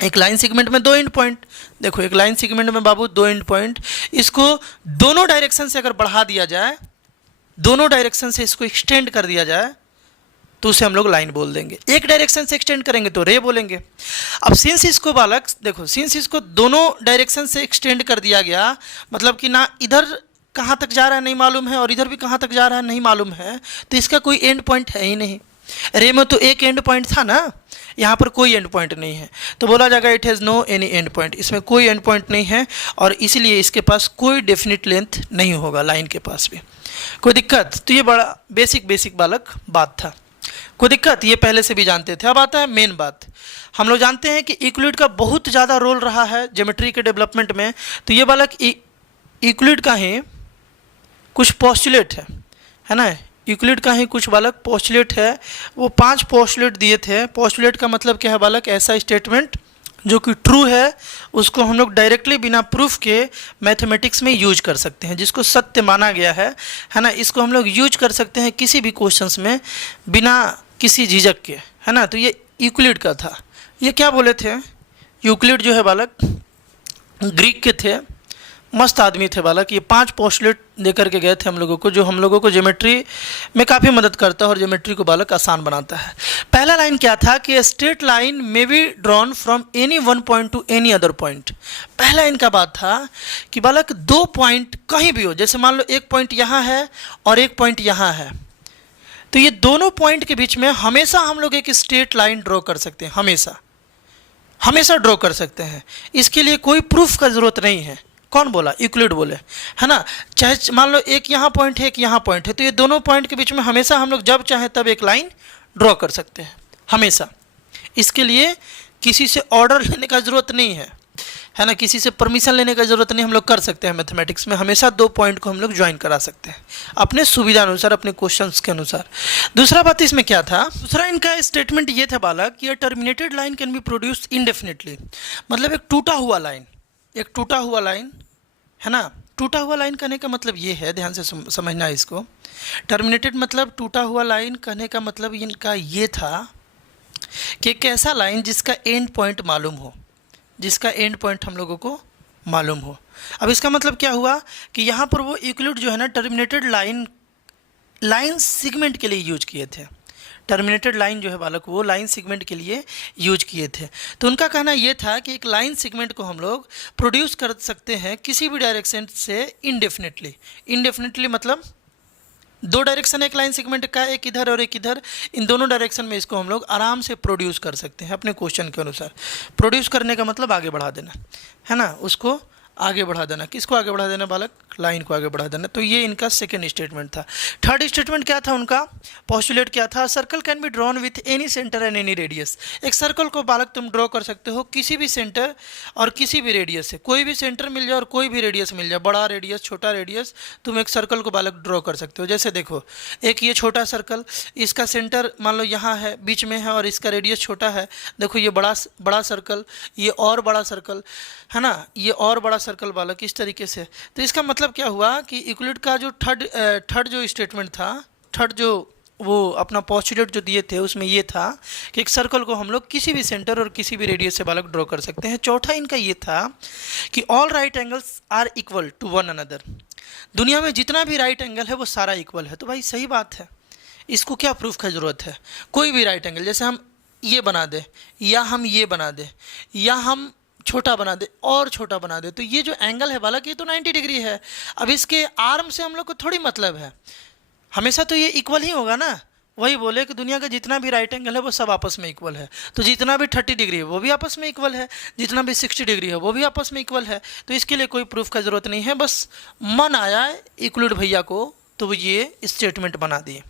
एक लाइन सेगमेंट में 2 एंड पॉइंट, देखो एक लाइन सेगमेंट में बाबू 2 एंड पॉइंट, इसको दोनों डायरेक्शन से अगर बढ़ा दिया जाए, दोनों डायरेक्शन से इसको एक्सटेंड कर दिया जाए तो उसे हम लोग लाइन बोल देंगे। एक डायरेक्शन से एक्सटेंड करेंगे तो रे बोलेंगे। अब सिंस इसको बालक देखो, सिंस इसको दोनों डायरेक्शन से एक्सटेंड कर दिया गया, मतलब कि ना इधर कहाँ तक जा रहा है नहीं मालूम है और इधर भी कहाँ तक जा रहा है नहीं मालूम है, तो इसका कोई एंड पॉइंट है ही नहीं। रे में तो एक एंड पॉइंट था ना, यहाँ पर कोई एंड पॉइंट नहीं है, तो बोला जाएगा it has no any end point. इसमें कोई एंड पॉइंट नहीं है और इसीलिए इसके पास कोई डेफिनेट लेंथ नहीं होगा लाइन के पास भी। कोई दिक्कत? तो ये बड़ा बेसिक बालक बात था। कोई दिक्कत? ये पहले से भी जानते थे। अब आता है मेन बात। हम लोग जानते हैं कि यूक्लिड का बहुत ज़्यादा रोल रहा है ज्योमेट्री के डेवलपमेंट में। तो ये बालक यूक्लिड का ही कुछ पोस्टुलेट है ना, यूक्लिड का ही कुछ बालक पोस्टुलेट है। वो 5 पोस्टुलेट दिए थे। पोस्टुलेट का मतलब क्या है बालक? ऐसा स्टेटमेंट जो कि ट्रू है, उसको हम लोग डायरेक्टली बिना प्रूफ के मैथमेटिक्स में यूज कर सकते हैं, जिसको सत्य माना गया है ना। इसको हम लोग यूज कर सकते हैं किसी भी क्वेश्चंस में बिना किसी झिझक के, है ना। तो ये यूक्लिड का था। ये क्या बोले थे? यूक्लिड जो है बालक ग्रीक के थे, मस्त आदमी थे बालक। ये 5 पोस्टुलेट दे करके गए थे हम लोगों को, जो हम लोगों को ज्योमेट्री में काफ़ी मदद करता है और ज्योमेट्री को बालक आसान बनाता है। पहला लाइन क्या था कि straight line may be drawn from any one point two any other point. पहला इनका बात था कि बालक 2 पॉइंट कहीं भी हो, जैसे मान लो एक पॉइंट यहाँ है और एक पॉइंट यहाँ है, तो ये दोनों पॉइंट के बीच में हमेशा हम लोग एक स्ट्रेट लाइन ड्रॉ कर सकते हैं, हमेशा ड्रॉ कर सकते हैं। इसके लिए कोई प्रूफ का ज़रूरत नहीं है। कौन बोला? यूक्लिड बोले, है ना। चाहे मान लो एक यहाँ पॉइंट है एक यहाँ पॉइंट है, तो ये दोनों पॉइंट के बीच में हमेशा हम लोग जब चाहे तब एक लाइन ड्रॉ कर सकते हैं, हमेशा। इसके लिए किसी से ऑर्डर लेने का ज़रूरत नहीं है ना, किसी से परमिशन लेने का ज़रूरत नहीं। हम लोग कर सकते हैं मैथमेटिक्स में, हमेशा 2 पॉइंट को हम लोग ज्वाइन करा सकते हैं अपने सुविधा अनुसार, अपने क्वेश्चंस के अनुसार। दूसरा बात इसमें क्या था? दूसरा इनका स्टेटमेंट ये था बालक कि terminated line can be produced indefinitely. मतलब एक टूटा हुआ लाइन, है ना। टूटा हुआ लाइन कहने का मतलब ये है, ध्यान से समझना इसको। टर्मिनेटेड मतलब टूटा हुआ लाइन कहने का मतलब इनका ये था कि एक ऐसा लाइन जिसका एंड पॉइंट मालूम हो, जिसका एंड पॉइंट हम लोगों को मालूम हो। अब इसका मतलब क्या हुआ कि यहाँ पर वो यूक्लिड जो है ना टर्मिनेटेड लाइन सेगमेंट के लिए यूज किए थे। टर्मिनेटेड लाइन जो है बालक वो लाइन सेगमेंट के लिए यूज किए थे। तो उनका कहना ये था कि एक लाइन सेगमेंट को हम लोग प्रोड्यूस कर सकते हैं किसी भी डायरेक्शन से इनडेफिनेटली मतलब 2 डायरेक्शन एक लाइन सेगमेंट का, एक इधर और एक इधर, इन दोनों डायरेक्शन में इसको हम लोग आराम से प्रोड्यूस कर सकते हैं अपने क्वेश्चन के अनुसार। प्रोड्यूस करने का मतलब आगे बढ़ा देना, है ना, उसको आगे बढ़ा देना। किसको आगे बढ़ा देना बालक? लाइन को आगे बढ़ा देना। तो ये इनका सेकंड स्टेटमेंट था। थर्ड स्टेटमेंट क्या था उनका? पोस्टुलेट क्या था? Circle can be drawn with any centre and any radius. एक सर्कल को बालक तुम ड्रॉ कर सकते हो किसी भी सेंटर और किसी भी रेडियस से। कोई भी सेंटर मिल जाए और कोई भी रेडियस मिल जाए, बड़ा रेडियस छोटा रेडियस, तुम एक सर्कल को बालक ड्रॉ कर सकते हो। जैसे देखो, एक ये छोटा सर्कल, इसका सेंटर मान लो यहाँ है, बीच में है और इसका रेडियस छोटा है। देखो ये बड़ा सर्कल, ये और बड़ा सर्कल, है ना, ये और बड़ा सर्कल बालक, इस तरीके से। तो इसका मतलब क्या हुआ कि यूक्लिड का जो थर्ड जो स्टेटमेंट था, थर्ड जो वो अपना पोस्टुलेट जो दिए थे, उसमें ये था कि एक सर्कल को हम लोग किसी भी सेंटर और किसी भी रेडियस से बालक ड्रॉ कर सकते हैं। चौथा इनका ये था कि all right angles are equal to one another. दुनिया में जितना भी राइट एंगल है वो सारा इक्वल है। तो भाई सही बात है, इसको क्या प्रूफ का ज़रूरत है? कोई भी राइट एंगल, जैसे हम ये बना दे या हम ये बना दे या हम छोटा बना दे और छोटा बना दे, तो ये जो एंगल है बालक ये तो 90 डिग्री है। अब इसके आर्म से हम लोग को थोड़ी मतलब है, हमेशा तो ये इक्वल ही होगा ना। वही बोले कि दुनिया का जितना भी राइट एंगल है वो सब आपस में इक्वल है। तो जितना भी 30 डिग्री है वो भी आपस में इक्वल है, जितना भी 60 डिग्री है वो भी आपस में इक्वल है। तो इसके लिए कोई प्रूफ का ज़रूरत नहीं है, बस मन आया यूक्लिड भैया को तो वो ये स्टेटमेंट बना दिए।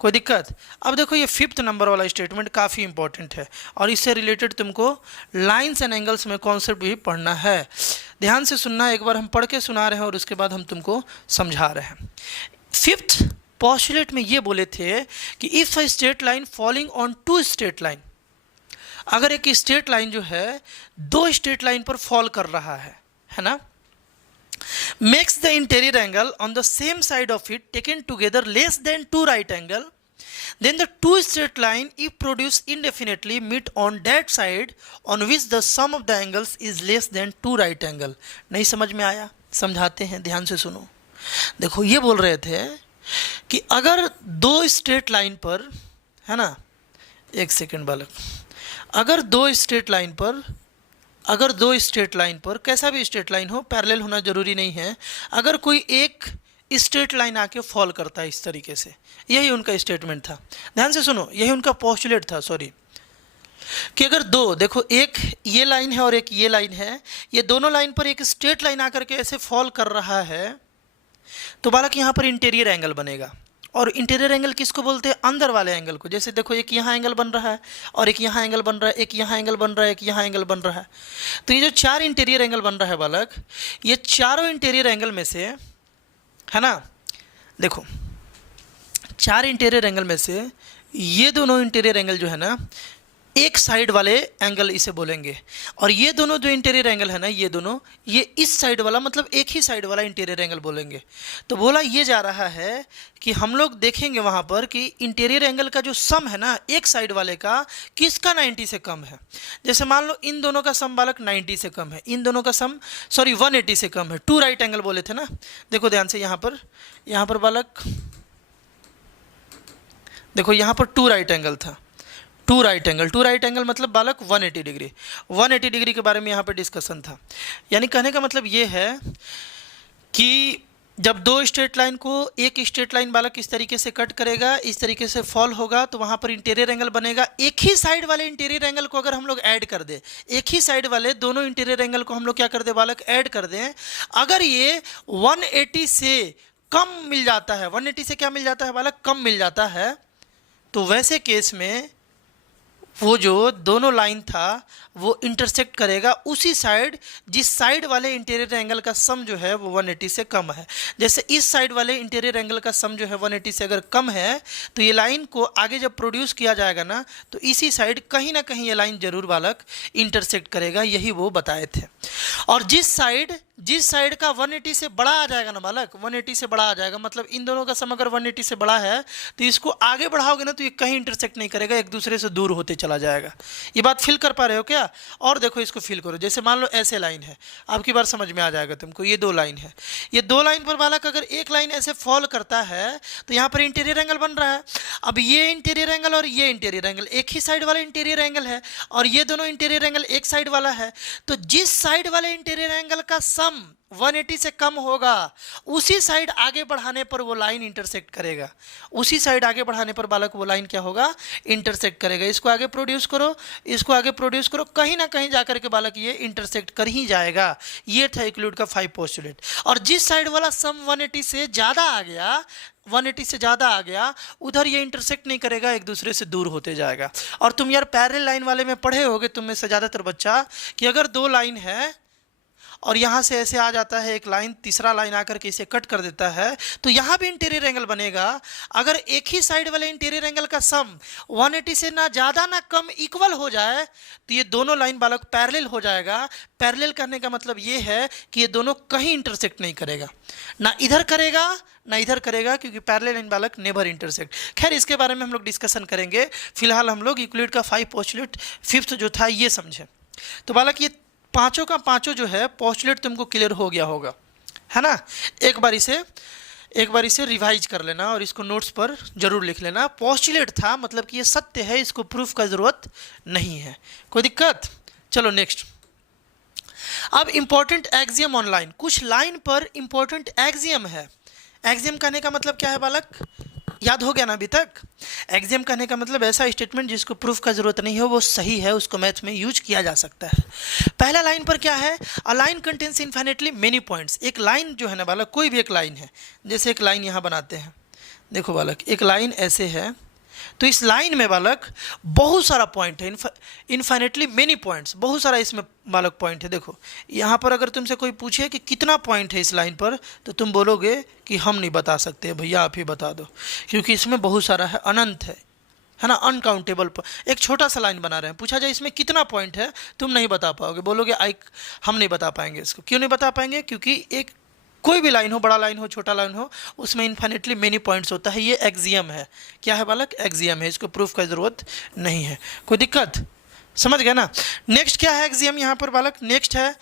कोई दिक्कत? अब देखो ये 5th नंबर वाला स्टेटमेंट काफ़ी इंपॉर्टेंट है और इससे रिलेटेड तुमको लाइंस एंड एंगल्स में कॉन्सेप्ट भी पढ़ना है। ध्यान से सुनना, एक बार हम पढ़ के सुना रहे हैं और उसके बाद हम तुमको समझा रहे हैं। 5th पोस्टुलेट में ये बोले थे कि if a straight line falling on 2 straight line, अगर एक स्ट्रेट लाइन जो है दो स्ट्रेट लाइन पर फॉल कर रहा है ना, makes the interior angle on the same side of it taken together less than two right angle, then the two straight line if produced indefinitely meet on that side on which the sum of the angles is less than two right angle। नहीं समझ में आया? समझाते हैं, ध्यान से सुनो। देखो ये बोल रहे थे कि अगर दो स्ट्रेट लाइन पर, है ना, एक सेकेंड बालक, अगर दो स्ट्रेट लाइन पर कैसा भी स्ट्रेट लाइन हो, पैरेलल होना जरूरी नहीं है, अगर कोई एक स्ट्रेट लाइन आके फॉल करता है इस तरीके से, यही उनका स्टेटमेंट था। ध्यान से सुनो, यही उनका पोस्टुलेट था, सॉरी, कि अगर दो, देखो एक ये लाइन है और एक ये लाइन है, ये दोनों लाइन पर एक स्ट्रेट लाइन आकर के ऐसे फॉल कर रहा है, तो बालक यहाँ पर इंटीरियर एंगल बनेगा। और इंटीरियर एंगल किसको बोलते हैं? अंदर वाले एंगल को। जैसे देखो एक यहाँ एंगल बन रहा है और एक यहाँ एंगल बन रहा है, एक यहाँ एंगल बन रहा है, एक यहाँ एंगल बन रहा है। तो ये जो चार इंटीरियर एंगल बन रहा है बालक, ये चारों इंटीरियर एंगल में से, है ना, देखो चार इंटीरियर एंगल में से ये दोनों इंटीरियर एंगल जो है ना, एक साइड वाले एंगल इसे बोलेंगे, और ये दोनों जो इंटीरियर एंगल है ना, ये दोनों, ये इस साइड वाला, मतलब एक ही साइड वाला इंटीरियर एंगल बोलेंगे। तो बोला ये जा रहा है कि हम लोग देखेंगे वहाँ पर कि इंटीरियर एंगल का जो सम है ना, एक साइड वाले का, किसका 90 से कम है। जैसे मान लो इन दोनों का सम बालक 90 से कम है, इन दोनों का सम 180 से कम है। टू राइट एंगल बोले थे ना, देखो ध्यान से, यहाँ पर बालक देखो, यहाँ पर टू राइट एंगल था, टू राइट एंगल मतलब बालक 180 डिग्री के बारे में यहाँ पे डिस्कशन था। यानी कहने का मतलब ये है कि जब दो स्ट्रेट लाइन को एक स्ट्रेट लाइन बालक इस तरीके से कट करेगा, इस तरीके से फॉल होगा, तो वहाँ पर इंटीरियर एंगल बनेगा। एक ही साइड वाले इंटीरियर एंगल को अगर हम लोग ऐड कर दें, एक ही साइड वाले दोनों इंटीरियर एंगल को हम लोग क्या कर दें बालक, ऐड कर दें, अगर ये 180 से कम मिल जाता है, 180 से क्या मिल जाता है बालक, कम मिल जाता है, तो वैसे केस में वो जो दोनों लाइन था वो इंटरसेक्ट करेगा उसी साइड जिस साइड वाले इंटीरियर एंगल का सम जो है वो 180 से कम है। जैसे इस साइड वाले इंटीरियर एंगल का सम जो है 180 से अगर कम है, तो ये लाइन को आगे जब प्रोड्यूस किया जाएगा ना, तो इसी साइड कहीं ना कहीं ये लाइन जरूर बालक इंटरसेक्ट करेगा, यही वो बताए थे। और जिस साइड का 180 से बड़ा आ जाएगा ना बालक, 180 से बड़ा आ जाएगा, मतलब इन दोनों का सम अगर 180 से बड़ा है, तो इसको आगे बढ़ाओगे ना तो ये कहीं इंटरसेक्ट नहीं करेगा, एक दूसरे से दूर होते चला जाएगा। ये बात फील कर पा रहे हो क्या? और देखो इसको फील करो, जैसे मान लो ऐसे लाइन है, आपकी बार समझ में आ जाएगा तुमको। ये दो लाइन है, ये दो लाइन पर बालक अगर एक लाइन ऐसे फॉल करता है, तो यहाँ पर इंटीरियर एंगल बन रहा है। अब ये इंटीरियर एंगल और ये इंटीरियर एंगल एक ही साइड वाला इंटीरियर एंगल है, और ये दोनों इंटीरियर एंगल एक साइड वाला है। तो जिस साइड वाले इंटीरियर एंगल का सम 180 से कम होगा, उसी साइड आगे बढ़ाने पर वो लाइन इंटरसेक्ट करेगा, उसी साइड आगे बढ़ाने पर बालक वो लाइन क्या होगा, इंटरसेक्ट करेगा। इसको आगे प्रोड्यूस करो, इसको आगे प्रोड्यूस करो, कहीं ना कहीं जाकर के बालक ये इंटरसेक्ट कर ही जाएगा। ये था यूक्लिड का 5 पोस्टुलेट। और जिस साइड वाला सम 180 से ज़्यादा आ गया, 180 से ज़्यादा आ गया, उधर ये इंटरसेक्ट नहीं करेगा, एक दूसरे से दूर होते जाएगा। और तुम यार पैरेलल लाइन वाले में पढ़े होगे, तुम में से ज़्यादातर बच्चा, कि अगर दो लाइन है और यहाँ से ऐसे आ जाता है एक लाइन, तीसरा लाइन आकर के इसे कट कर देता है, तो यहाँ भी इंटीरियर एंगल बनेगा। अगर एक ही साइड वाले इंटीरियर एंगल का सम 180 से ना ज़्यादा ना कम इक्वल हो जाए, तो ये दोनों लाइन बालक पैरेलल हो जाएगा। पैरेलल करने का मतलब ये है कि ये दोनों कहीं इंटरसेक्ट नहीं करेगा, ना इधर करेगा ना इधर करेगा, क्योंकि पैरेलल लाइन बालक नेवर इंटरसेक्ट। खैर इसके बारे में हम लोग डिस्कशन करेंगे, फिलहाल हम लोग यूक्लिड का 5 पोस्टुलेट 5th जो था ये समझे। तो बालक ये पांचों का पांचों जो है पोस्टुलेट तुमको क्लियर हो गया होगा, है ना। एक बार इसे रिवाइज कर लेना और इसको नोट्स पर जरूर लिख लेना। पोस्टुलेट था मतलब कि ये सत्य है, इसको प्रूफ का ज़रूरत नहीं है। कोई दिक्कत? चलो नेक्स्ट। अब इंपॉर्टेंट एक्सियम ऑनलाइन, कुछ लाइन पर इंपॉर्टेंट एक्सियम है। एक्सियम कहने का मतलब क्या है बालक, याद हो गया ना अभी तक? एक्सियम कहने का मतलब ऐसा स्टेटमेंट जिसको प्रूफ का जरूरत नहीं हो, वो सही है, उसको मैथ में यूज किया जा सकता है। पहला लाइन पर क्या है, a line contains infinitely many points. एक लाइन जो है ना बालक, कोई भी एक लाइन है, जैसे एक लाइन यहाँ बनाते हैं, देखो बालक एक लाइन ऐसे है, तो इस लाइन में बालक बहुत सारा पॉइंट है, इन्फिनिटली मेनी पॉइंट्स, बहुत सारा इसमें बालक पॉइंट है। देखो यहाँ पर अगर तुमसे कोई पूछे कि कितना पॉइंट है इस लाइन पर, तो तुम बोलोगे कि हम नहीं बता सकते, भैया आप ही बता दो, क्योंकि इसमें बहुत सारा है, अनंत है है ना, अनकाउंटेबल। एक छोटा सा लाइन बना रहे हैं, पूछा जाए इसमें कितना पॉइंट है, तुम नहीं बता पाओगे, बोलोगे हम नहीं बता पाएंगे इसको। क्यों नहीं बता पाएंगे? क्योंकि एक कोई भी लाइन हो, बड़ा लाइन हो, छोटा लाइन हो, उसमें इन्फिनिटली मेनी पॉइंट्स होता है। ये एक्सियम है। क्या है बालक? एक्सियम है। इसको प्रूफ का ज़रूरत नहीं है। कोई दिक्कत? समझ गए ना? नेक्स्ट क्या है एक्सियम यहाँ पर बालक? नेक्स्ट है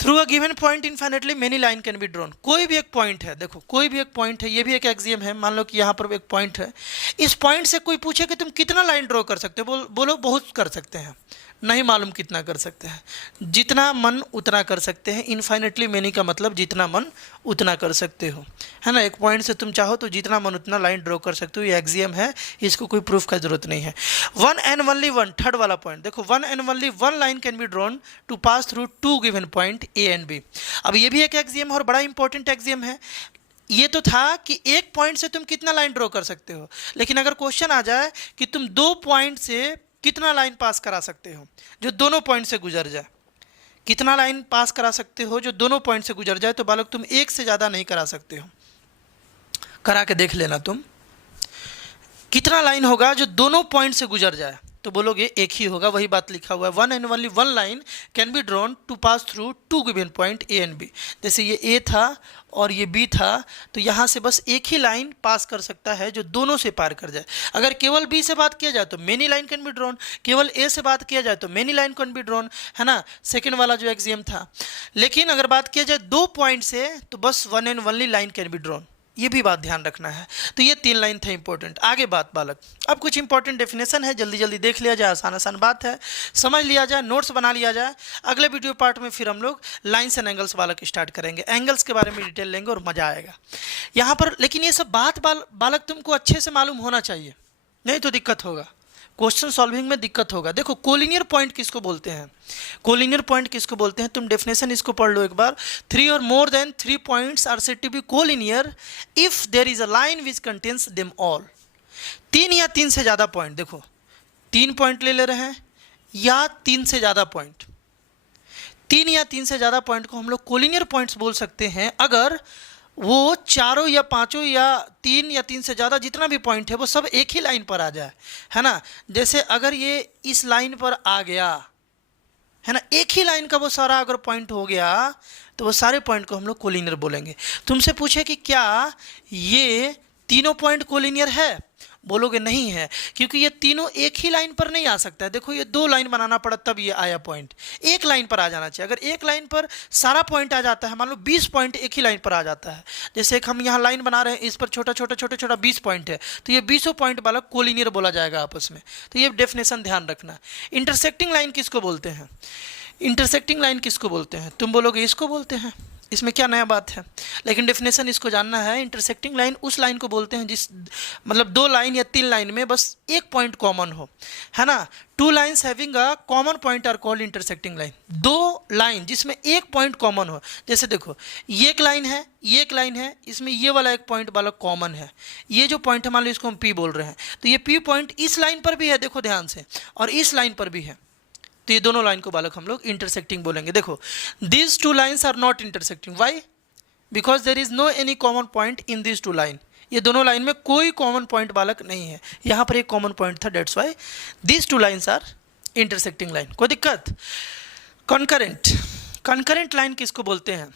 through a given point infinitely many line can be drawn. कोई भी एक पॉइंट है, देखो कोई भी एक पॉइंट है, ये भी एक एक्सियम है। मान लो कि यहाँ पर एक पॉइंट है, इस पॉइंट से कोई पूछे कि तुम कितना लाइन ड्रॉ कर सकते हो, बोलो बहुत कर सकते हैं। नहीं मालूम कितना कर सकते हैं, जितना मन उतना कर सकते हैं। इन्फाइनेटली मेनी का मतलब जितना मन उतना कर सकते हो, है ना। एक पॉइंट से तुम चाहो तो जितना मन उतना लाइन ड्रॉ कर सकते हो। ये एक्सियम है, इसको कोई प्रूफ का जरूरत नहीं है। One and only one, third वाला पॉइंट देखो, one and only one line can be drawn to pass through two given point A and B. अब ये भी एक एक्सियम है और बड़ा इंपॉर्टेंट एक्सियम है। ये तो था कि एक पॉइंट से तुम कितना लाइन ड्रॉ कर सकते हो, लेकिन अगर क्वेश्चन आ जाए कि तुम दो पॉइंट से कितना लाइन पास करा सकते हो जो दोनों पॉइंट से गुजर जाए, कितना लाइन पास करा सकते हो जो दोनों पॉइंट से गुजर जाए, तो बालक तुम एक से ज़्यादा नहीं करा सकते हो। करा के देख लेना तुम, कितना लाइन होगा जो दोनों पॉइंट से गुजर जाए, तो बोलोगे एक ही होगा। वही बात लिखा हुआ है, one and only one line can be drawn to pass through two given point A and B. जैसे ये ए था और ये बी था, तो यहाँ से बस एक ही लाइन पास कर सकता है जो दोनों से पार कर जाए। अगर केवल बी से बात किया जाए तो many line can be drawn, केवल ए से बात किया जाए तो many line can be drawn, है ना, सेकेंड वाला जो एक्सियम था। लेकिन अगर बात किया जाए दो पॉइंट से तो बस one and only line can be drawn. ये भी बात ध्यान रखना है। तो ये तीन लाइन था इंपॉर्टेंट। आगे बात बालक, अब कुछ इंपॉर्टेंट डेफिनेशन है, जल्दी जल्दी देख लिया जाए, आसान आसान बात है, समझ लिया जाए, नोट्स बना लिया जाए। अगले वीडियो पार्ट में फिर हम लोग लाइन्स एंड एंगल्स बालक स्टार्ट करेंगे, एंगल्स के बारे में डिटेल लेंगे और मजा आएगा यहाँ पर। लेकिन ये सब बात बालक तुमको अच्छे से मालूम होना चाहिए, नहीं तो दिक्कत होगा, क्वेश्चन सॉल्विंग में दिक्कत होगा। देखो कोलिनियर पॉइंट किसको बोलते हैं, कोलिनियर पॉइंट किसको बोलते हैं, तुम डेफिनेशन इसको पढ़ लो एक बार। थ्री और more than three points are said to be collinear if there is a line which contains them all. तीन या तीन से ज़्यादा पॉइंट, देखो तीन पॉइंट ले रहे हैं या तीन से ज़्यादा पॉइंट, तीन या तीन से ज़्यादा पॉइंट को हम लोग कोलिनियर पॉइंट्स बोल सकते हैं अगर वो चारों या पांचों या तीन से ज़्यादा जितना भी पॉइंट है वो सब एक ही लाइन पर आ जाए, है ना। जैसे अगर ये इस लाइन पर आ गया, है ना, एक ही लाइन का वो सारा अगर पॉइंट हो गया तो वो सारे पॉइंट को हम लोग कोलिनियर बोलेंगे। तुमसे पूछे कि क्या ये तीनों पॉइंट कोलिनियर है, बोलोगे नहीं है, क्योंकि ये तीनों एक ही लाइन पर नहीं आ सकता है। देखो ये दो लाइन बनाना पड़ा तब ये आया पॉइंट, एक लाइन पर आ जाना चाहिए। अगर एक लाइन पर सारा पॉइंट आ जाता है, मान लो 20 पॉइंट एक ही लाइन पर आ जाता है, जैसे एक हम यहाँ लाइन बना रहे हैं, इस पर छोटा छोटा 20 पॉइंट है, तो ये 20 पॉइंट वाला कोलिनियर बोला जाएगा आपस में। तो ये डेफिनेशन ध्यान रखना। इंटरसेक्टिंग लाइन किसको बोलते हैं, इंटरसेक्टिंग लाइन किसको बोलते हैं, तुम बोलोगे इसको बोलते हैं, इसमें क्या नया बात है, लेकिन डेफिनेशन इसको जानना है। इंटरसेक्टिंग लाइन उस लाइन को बोलते हैं जिस मतलब दो लाइन या तीन लाइन में बस एक पॉइंट कॉमन हो, है ना। Two lines having a common point are called intersecting line. दो लाइन जिसमें एक पॉइंट कॉमन हो, जैसे देखो ये एक लाइन है, ये एक लाइन है, इसमें ये वाला एक पॉइंट वाला कॉमन है, ये जो पॉइंट है मान लो इसको हम पी बोल रहे हैं, तो ये पी पॉइंट इस लाइन पर भी है, देखो ध्यान से, और इस लाइन पर भी है, तो ये दोनों लाइन को बालक हम लोग इंटरसेक्टिंग बोलेंगे। देखो these two lines are not intersecting, why, because there is no any common point in these two line. ये दोनों लाइन में कोई कॉमन पॉइंट बालक नहीं है, यहाँ पर एक कॉमन पॉइंट था, that's why these two lines are intersecting line. कोई दिक्कत। कॉन्करेंट, कॉन्करेंट लाइन किसको बोलते हैं,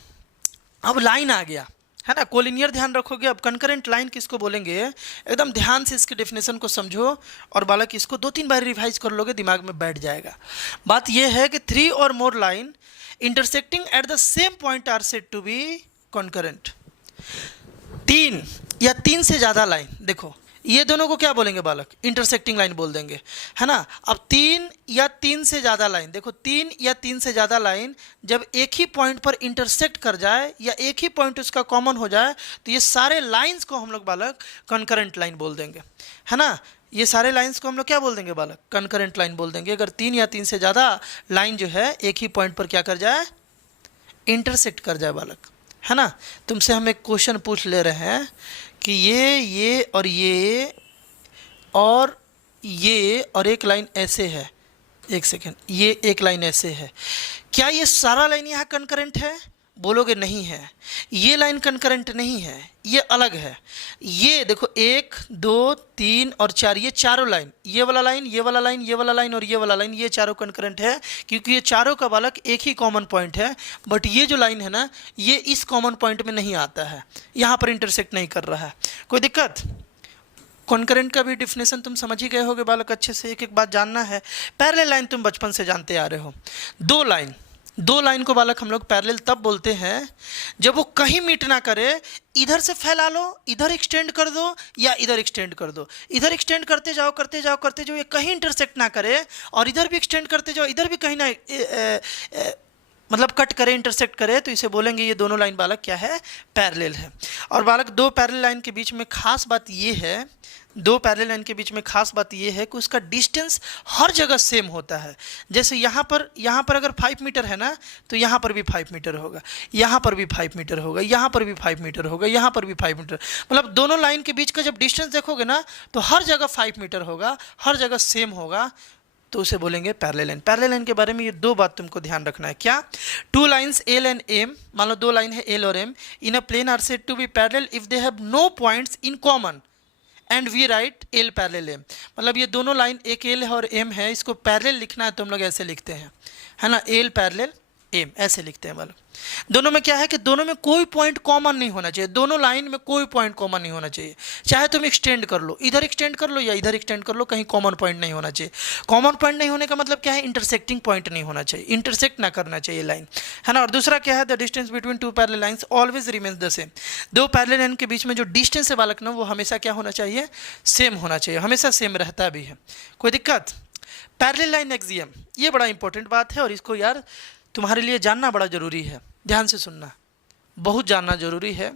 अब लाइन आ गया, है ना, कोलिनियर ध्यान रखोगे। अब कनकरेंट लाइन किसको बोलेंगे, एकदम ध्यान से इसके डेफिनेशन को समझो और बालक इसको 2-3 बार रिवाइज कर लोगे, दिमाग में बैठ जाएगा। बात यह है कि थ्री और more line intersecting at the same point are said to be concurrent. तीन या तीन से ज़्यादा लाइन, देखो ये दोनों को क्या बोलेंगे बालक, इंटरसेक्टिंग लाइन बोल देंगे, है ना। अब तीन या तीन से ज़्यादा लाइन, देखो तीन या तीन से ज़्यादा लाइन जब एक ही पॉइंट पर इंटरसेक्ट कर जाए या एक ही पॉइंट उसका कॉमन हो जाए तो ये सारे लाइंस को हम लोग बालक कॉन्करेंट लाइन बोल देंगे, है ना। ये सारे लाइंस को हम लोग क्या बोल देंगे बालक, कॉन्करेंट लाइन बोल देंगे। अगर तीन या तीन से ज़्यादा लाइन जो है एक ही पॉइंट पर क्या कर जाए, इंटरसेक्ट कर जाए बालक, है ना। तुमसे हम एक क्वेश्चन पूछ ले रहे हैं कि ये और एक लाइन ऐसे है, एक सेकेंड, ये एक लाइन ऐसे है, क्या ये सारा लाइन यहाँ कॉन्करेंट है, बोलोगे नहीं है, ये लाइन कंकरेंट नहीं है, ये अलग है। ये देखो 1 2 3 और 4, ये चारों लाइन, ये वाला लाइन, ये वाला लाइन, ये वाला लाइन और ये वाला लाइन, ये चारों कंकरेंट है, क्योंकि ये चारों का बालक एक ही कॉमन पॉइंट है। बट ये जो लाइन है ना, ये इस कॉमन पॉइंट में नहीं आता है, यहाँ पर इंटरसेक्ट नहीं कर रहा है। कोई दिक्कत? कॉन्करेंट का भी डिफिनेशन तुम समझ ही गए होगे बालक अच्छे से, एक एक बात जानना है। पैरेलल लाइन तुम बचपन से जानते आ रहे हो। दो लाइन को बालक हम लोग पैरेलल तब बोलते हैं जब वो कहीं मीट ना करे, इधर से फैला लो, इधर एक्सटेंड कर दो या इधर एक्सटेंड कर दो, इधर एक्सटेंड करते जाओ करते जाओ करते जाओ, ये कहीं इंटरसेक्ट ना करे, और इधर भी एक्सटेंड करते जाओ, इधर भी कहीं ना मतलब कट करे, इंटरसेक्ट करे, तो इसे बोलेंगे ये दोनों लाइन बालक क्या है? पैरेलल है। और बालक दो पैरेलल लाइन के बीच में खास बात ये है, दो पैरेलल लाइन के बीच में खास बात ये है कि उसका डिस्टेंस हर जगह सेम होता है। जैसे यहाँ पर अगर 5 मीटर है ना, तो यहाँ पर भी 5 मीटर होगा, यहाँ पर भी 5 मीटर होगा, यहाँ पर भी 5 मीटर होगा, यहाँ पर भी 5 मीटर, मतलब दोनों लाइन के बीच का जब डिस्टेंस देखोगे ना, तो हर जगह 5 मीटर होगा, हर जगह सेम होगा, तो उसे बोलेंगे पैरेलल लाइन। पैरेलल लाइन के बारे में ये दो बात तुमको ध्यान रखना है। क्या? Two lines L and M, मान लो दो लाइन है एल और M, in a plane are said to be parallel if they have no points in common and we write L parallel M. मतलब ये दोनों लाइन, एक एल है और एम है, इसको पैरेलल लिखना है तो हम लोग ऐसे लिखते हैं, है ना, एल पैरेलल एम, ऐसे लिखते हैं। मतलब दोनों में क्या है कि दोनों में कोई पॉइंट कॉमन नहीं होना चाहिए, दोनों लाइन में कोई पॉइंट कॉमन नहीं होना चाहिए। चाहे तुम एक्सटेंड कर लो, इधर एक्सटेंड कर लो या इधर एक्सटेंड कर लो, कहीं कॉमन पॉइंट नहीं होना चाहिए। कॉमन पॉइंट नहीं होने का मतलब क्या है? इंटरसेक्टिंग पॉइंट नहीं होना चाहिए, इंटरसेक्ट ना करना चाहिए लाइन, है ना। और दूसरा क्या है? The distance between two parallel lines always remains the same. दो पैरेलल लाइन के बीच में जो डिस्टेंस है बालक ना, वो हमेशा क्या होना चाहिए? सेम होना चाहिए, हमेशा सेम रहता भी है। कोई दिक्कत? पैरेलल लाइन एक्सियम, ये बड़ा इंपॉर्टेंट बात है और इसको यार तुम्हारे लिए जानना बड़ा ज़रूरी है, ध्यान से सुनना, बहुत जानना जरूरी है।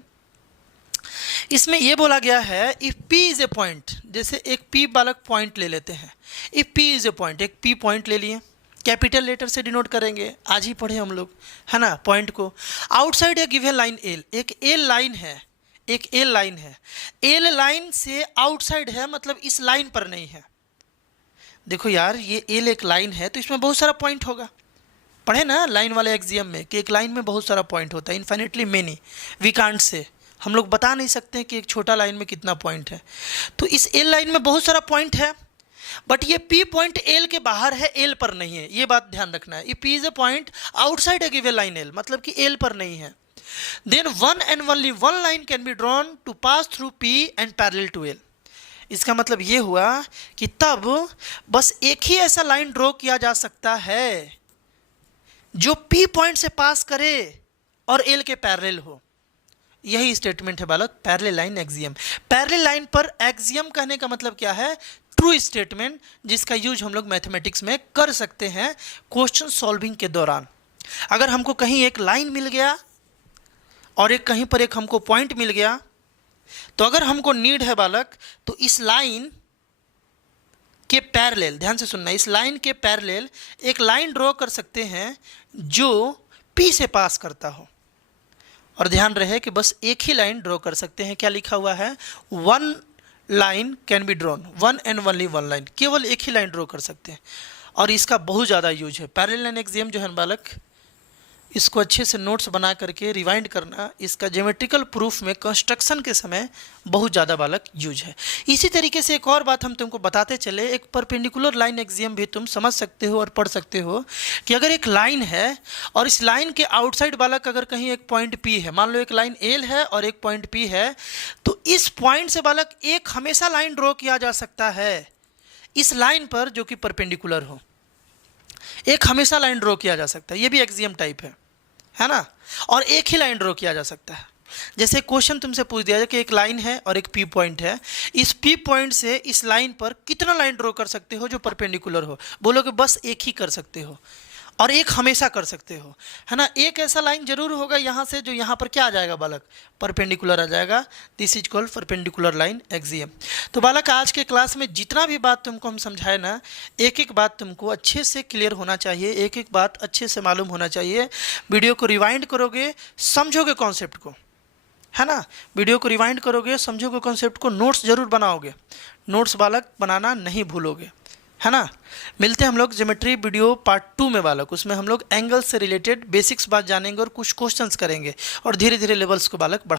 इसमें यह बोला गया है if P is a point, जैसे एक P बालक पॉइंट ले लेते हैं, if P is a point, एक P पॉइंट ले लिए, कैपिटल लेटर से डिनोट करेंगे, आज ही पढ़े हम लोग, है ना, पॉइंट को। Outside a given line L, एक एल लाइन है, एक एल लाइन है, एल लाइन से आउटसाइड है, मतलब इस लाइन पर नहीं है। देखो यार, ये एल एक लाइन है तो इसमें बहुत सारा पॉइंट होगा, पढ़े ना लाइन वाले एग्जाम में कि एक लाइन में बहुत सारा पॉइंट होता है, infinitely many, we can't say, हम लोग बता नहीं सकते कि एक छोटा लाइन में कितना पॉइंट है। तो इस एल लाइन में बहुत सारा पॉइंट है, बट ये पी पॉइंट एल के बाहर है, एल पर नहीं है, ये बात ध्यान रखना है। P is a point outside a given line L, मतलब कि एल पर नहीं है। Then one and only one line can be drawn to pass through P and parallel to L. इसका मतलब ये हुआ कि तब बस एक ही ऐसा लाइन ड्रॉ किया जा सकता है जो P पॉइंट से पास करे और L के पैरेलल हो। यही स्टेटमेंट है बालक parallel line axiom. Parallel line पर एक्सियम कहने का मतलब क्या है? ट्रू स्टेटमेंट, जिसका यूज हम लोग मैथमेटिक्स में कर सकते हैं क्वेश्चन सॉल्विंग के दौरान। अगर हमको कहीं एक लाइन मिल गया और एक कहीं पर एक हमको पॉइंट मिल गया, तो अगर हमको नीड है बालक, तो इस लाइन के पैरेलल, ध्यान से सुनना, इस लाइन के पैरेलल एक लाइन ड्रॉ कर सकते हैं जो P से पास करता हो। और ध्यान रहे कि बस एक ही लाइन ड्रॉ कर सकते हैं। क्या लिखा हुआ है? One line can be drawn, one and only one line, केवल एक ही लाइन ड्रॉ कर सकते हैं। और इसका बहुत ज़्यादा यूज है। पैरेलल लाइन एक्सियम जो है बालक, इसको अच्छे से नोट्स बना करके रिवाइंड करना, इसका ज्योमेट्रिकल प्रूफ में कंस्ट्रक्शन के समय बहुत ज़्यादा बालक यूज है। इसी तरीके से एक और बात हम तुमको बताते चले, एक परपेंडिकुलर लाइन एक्सियम भी तुम समझ सकते हो और पढ़ सकते हो कि अगर एक लाइन है और इस लाइन के आउटसाइड बालक अगर कहीं एक पॉइंट P है, मान लो एक लाइन एल है और एक पॉइंट P है, तो इस पॉइंट से बालक एक हमेशा लाइन ड्रॉ किया जा सकता है इस लाइन पर जो कि परपेंडिकुलर हो, एक हमेशा लाइन ड्रॉ किया जा सकता है। ये भी एक्सियम टाइप है ना। और एक ही लाइन ड्रॉ किया जा सकता है। जैसे क्वेश्चन तुमसे पूछ दिया जाए कि एक लाइन है और एक P पॉइंट है, इस P पॉइंट से इस लाइन पर कितना लाइन ड्रॉ कर सकते हो जो परपेंडिकुलर हो? बोलोगे बस एक ही कर सकते हो, और एक हमेशा कर सकते हो, है ना। एक ऐसा लाइन जरूर होगा यहाँ से जो यहाँ पर क्या आ जाएगा बालक? परपेंडिकुलर आ जाएगा। This is called perpendicular line axiom. तो बालक आज के क्लास में जितना भी बात तुमको हम समझाए ना, एक एक बात तुमको अच्छे से क्लियर होना चाहिए, एक एक बात अच्छे से मालूम होना चाहिए। वीडियो को रिवाइंड करोगे, समझोगे कॉन्सेप्ट को, है ना। वीडियो को रिवाइंड करोगे, समझोगे कॉन्सेप्ट को, नोट्स जरूर बनाओगे, नोट्स बालक बनाना नहीं भूलोगे, है ना। मिलते हैं हम लोग ज्योमेट्री वीडियो पार्ट 2 में बालक, उसमें हम लोग एंगल से रिलेटेड बेसिक्स बात जानेंगे और कुछ क्वेश्चंस करेंगे और धीरे धीरे लेवल्स को बालक बढ़ा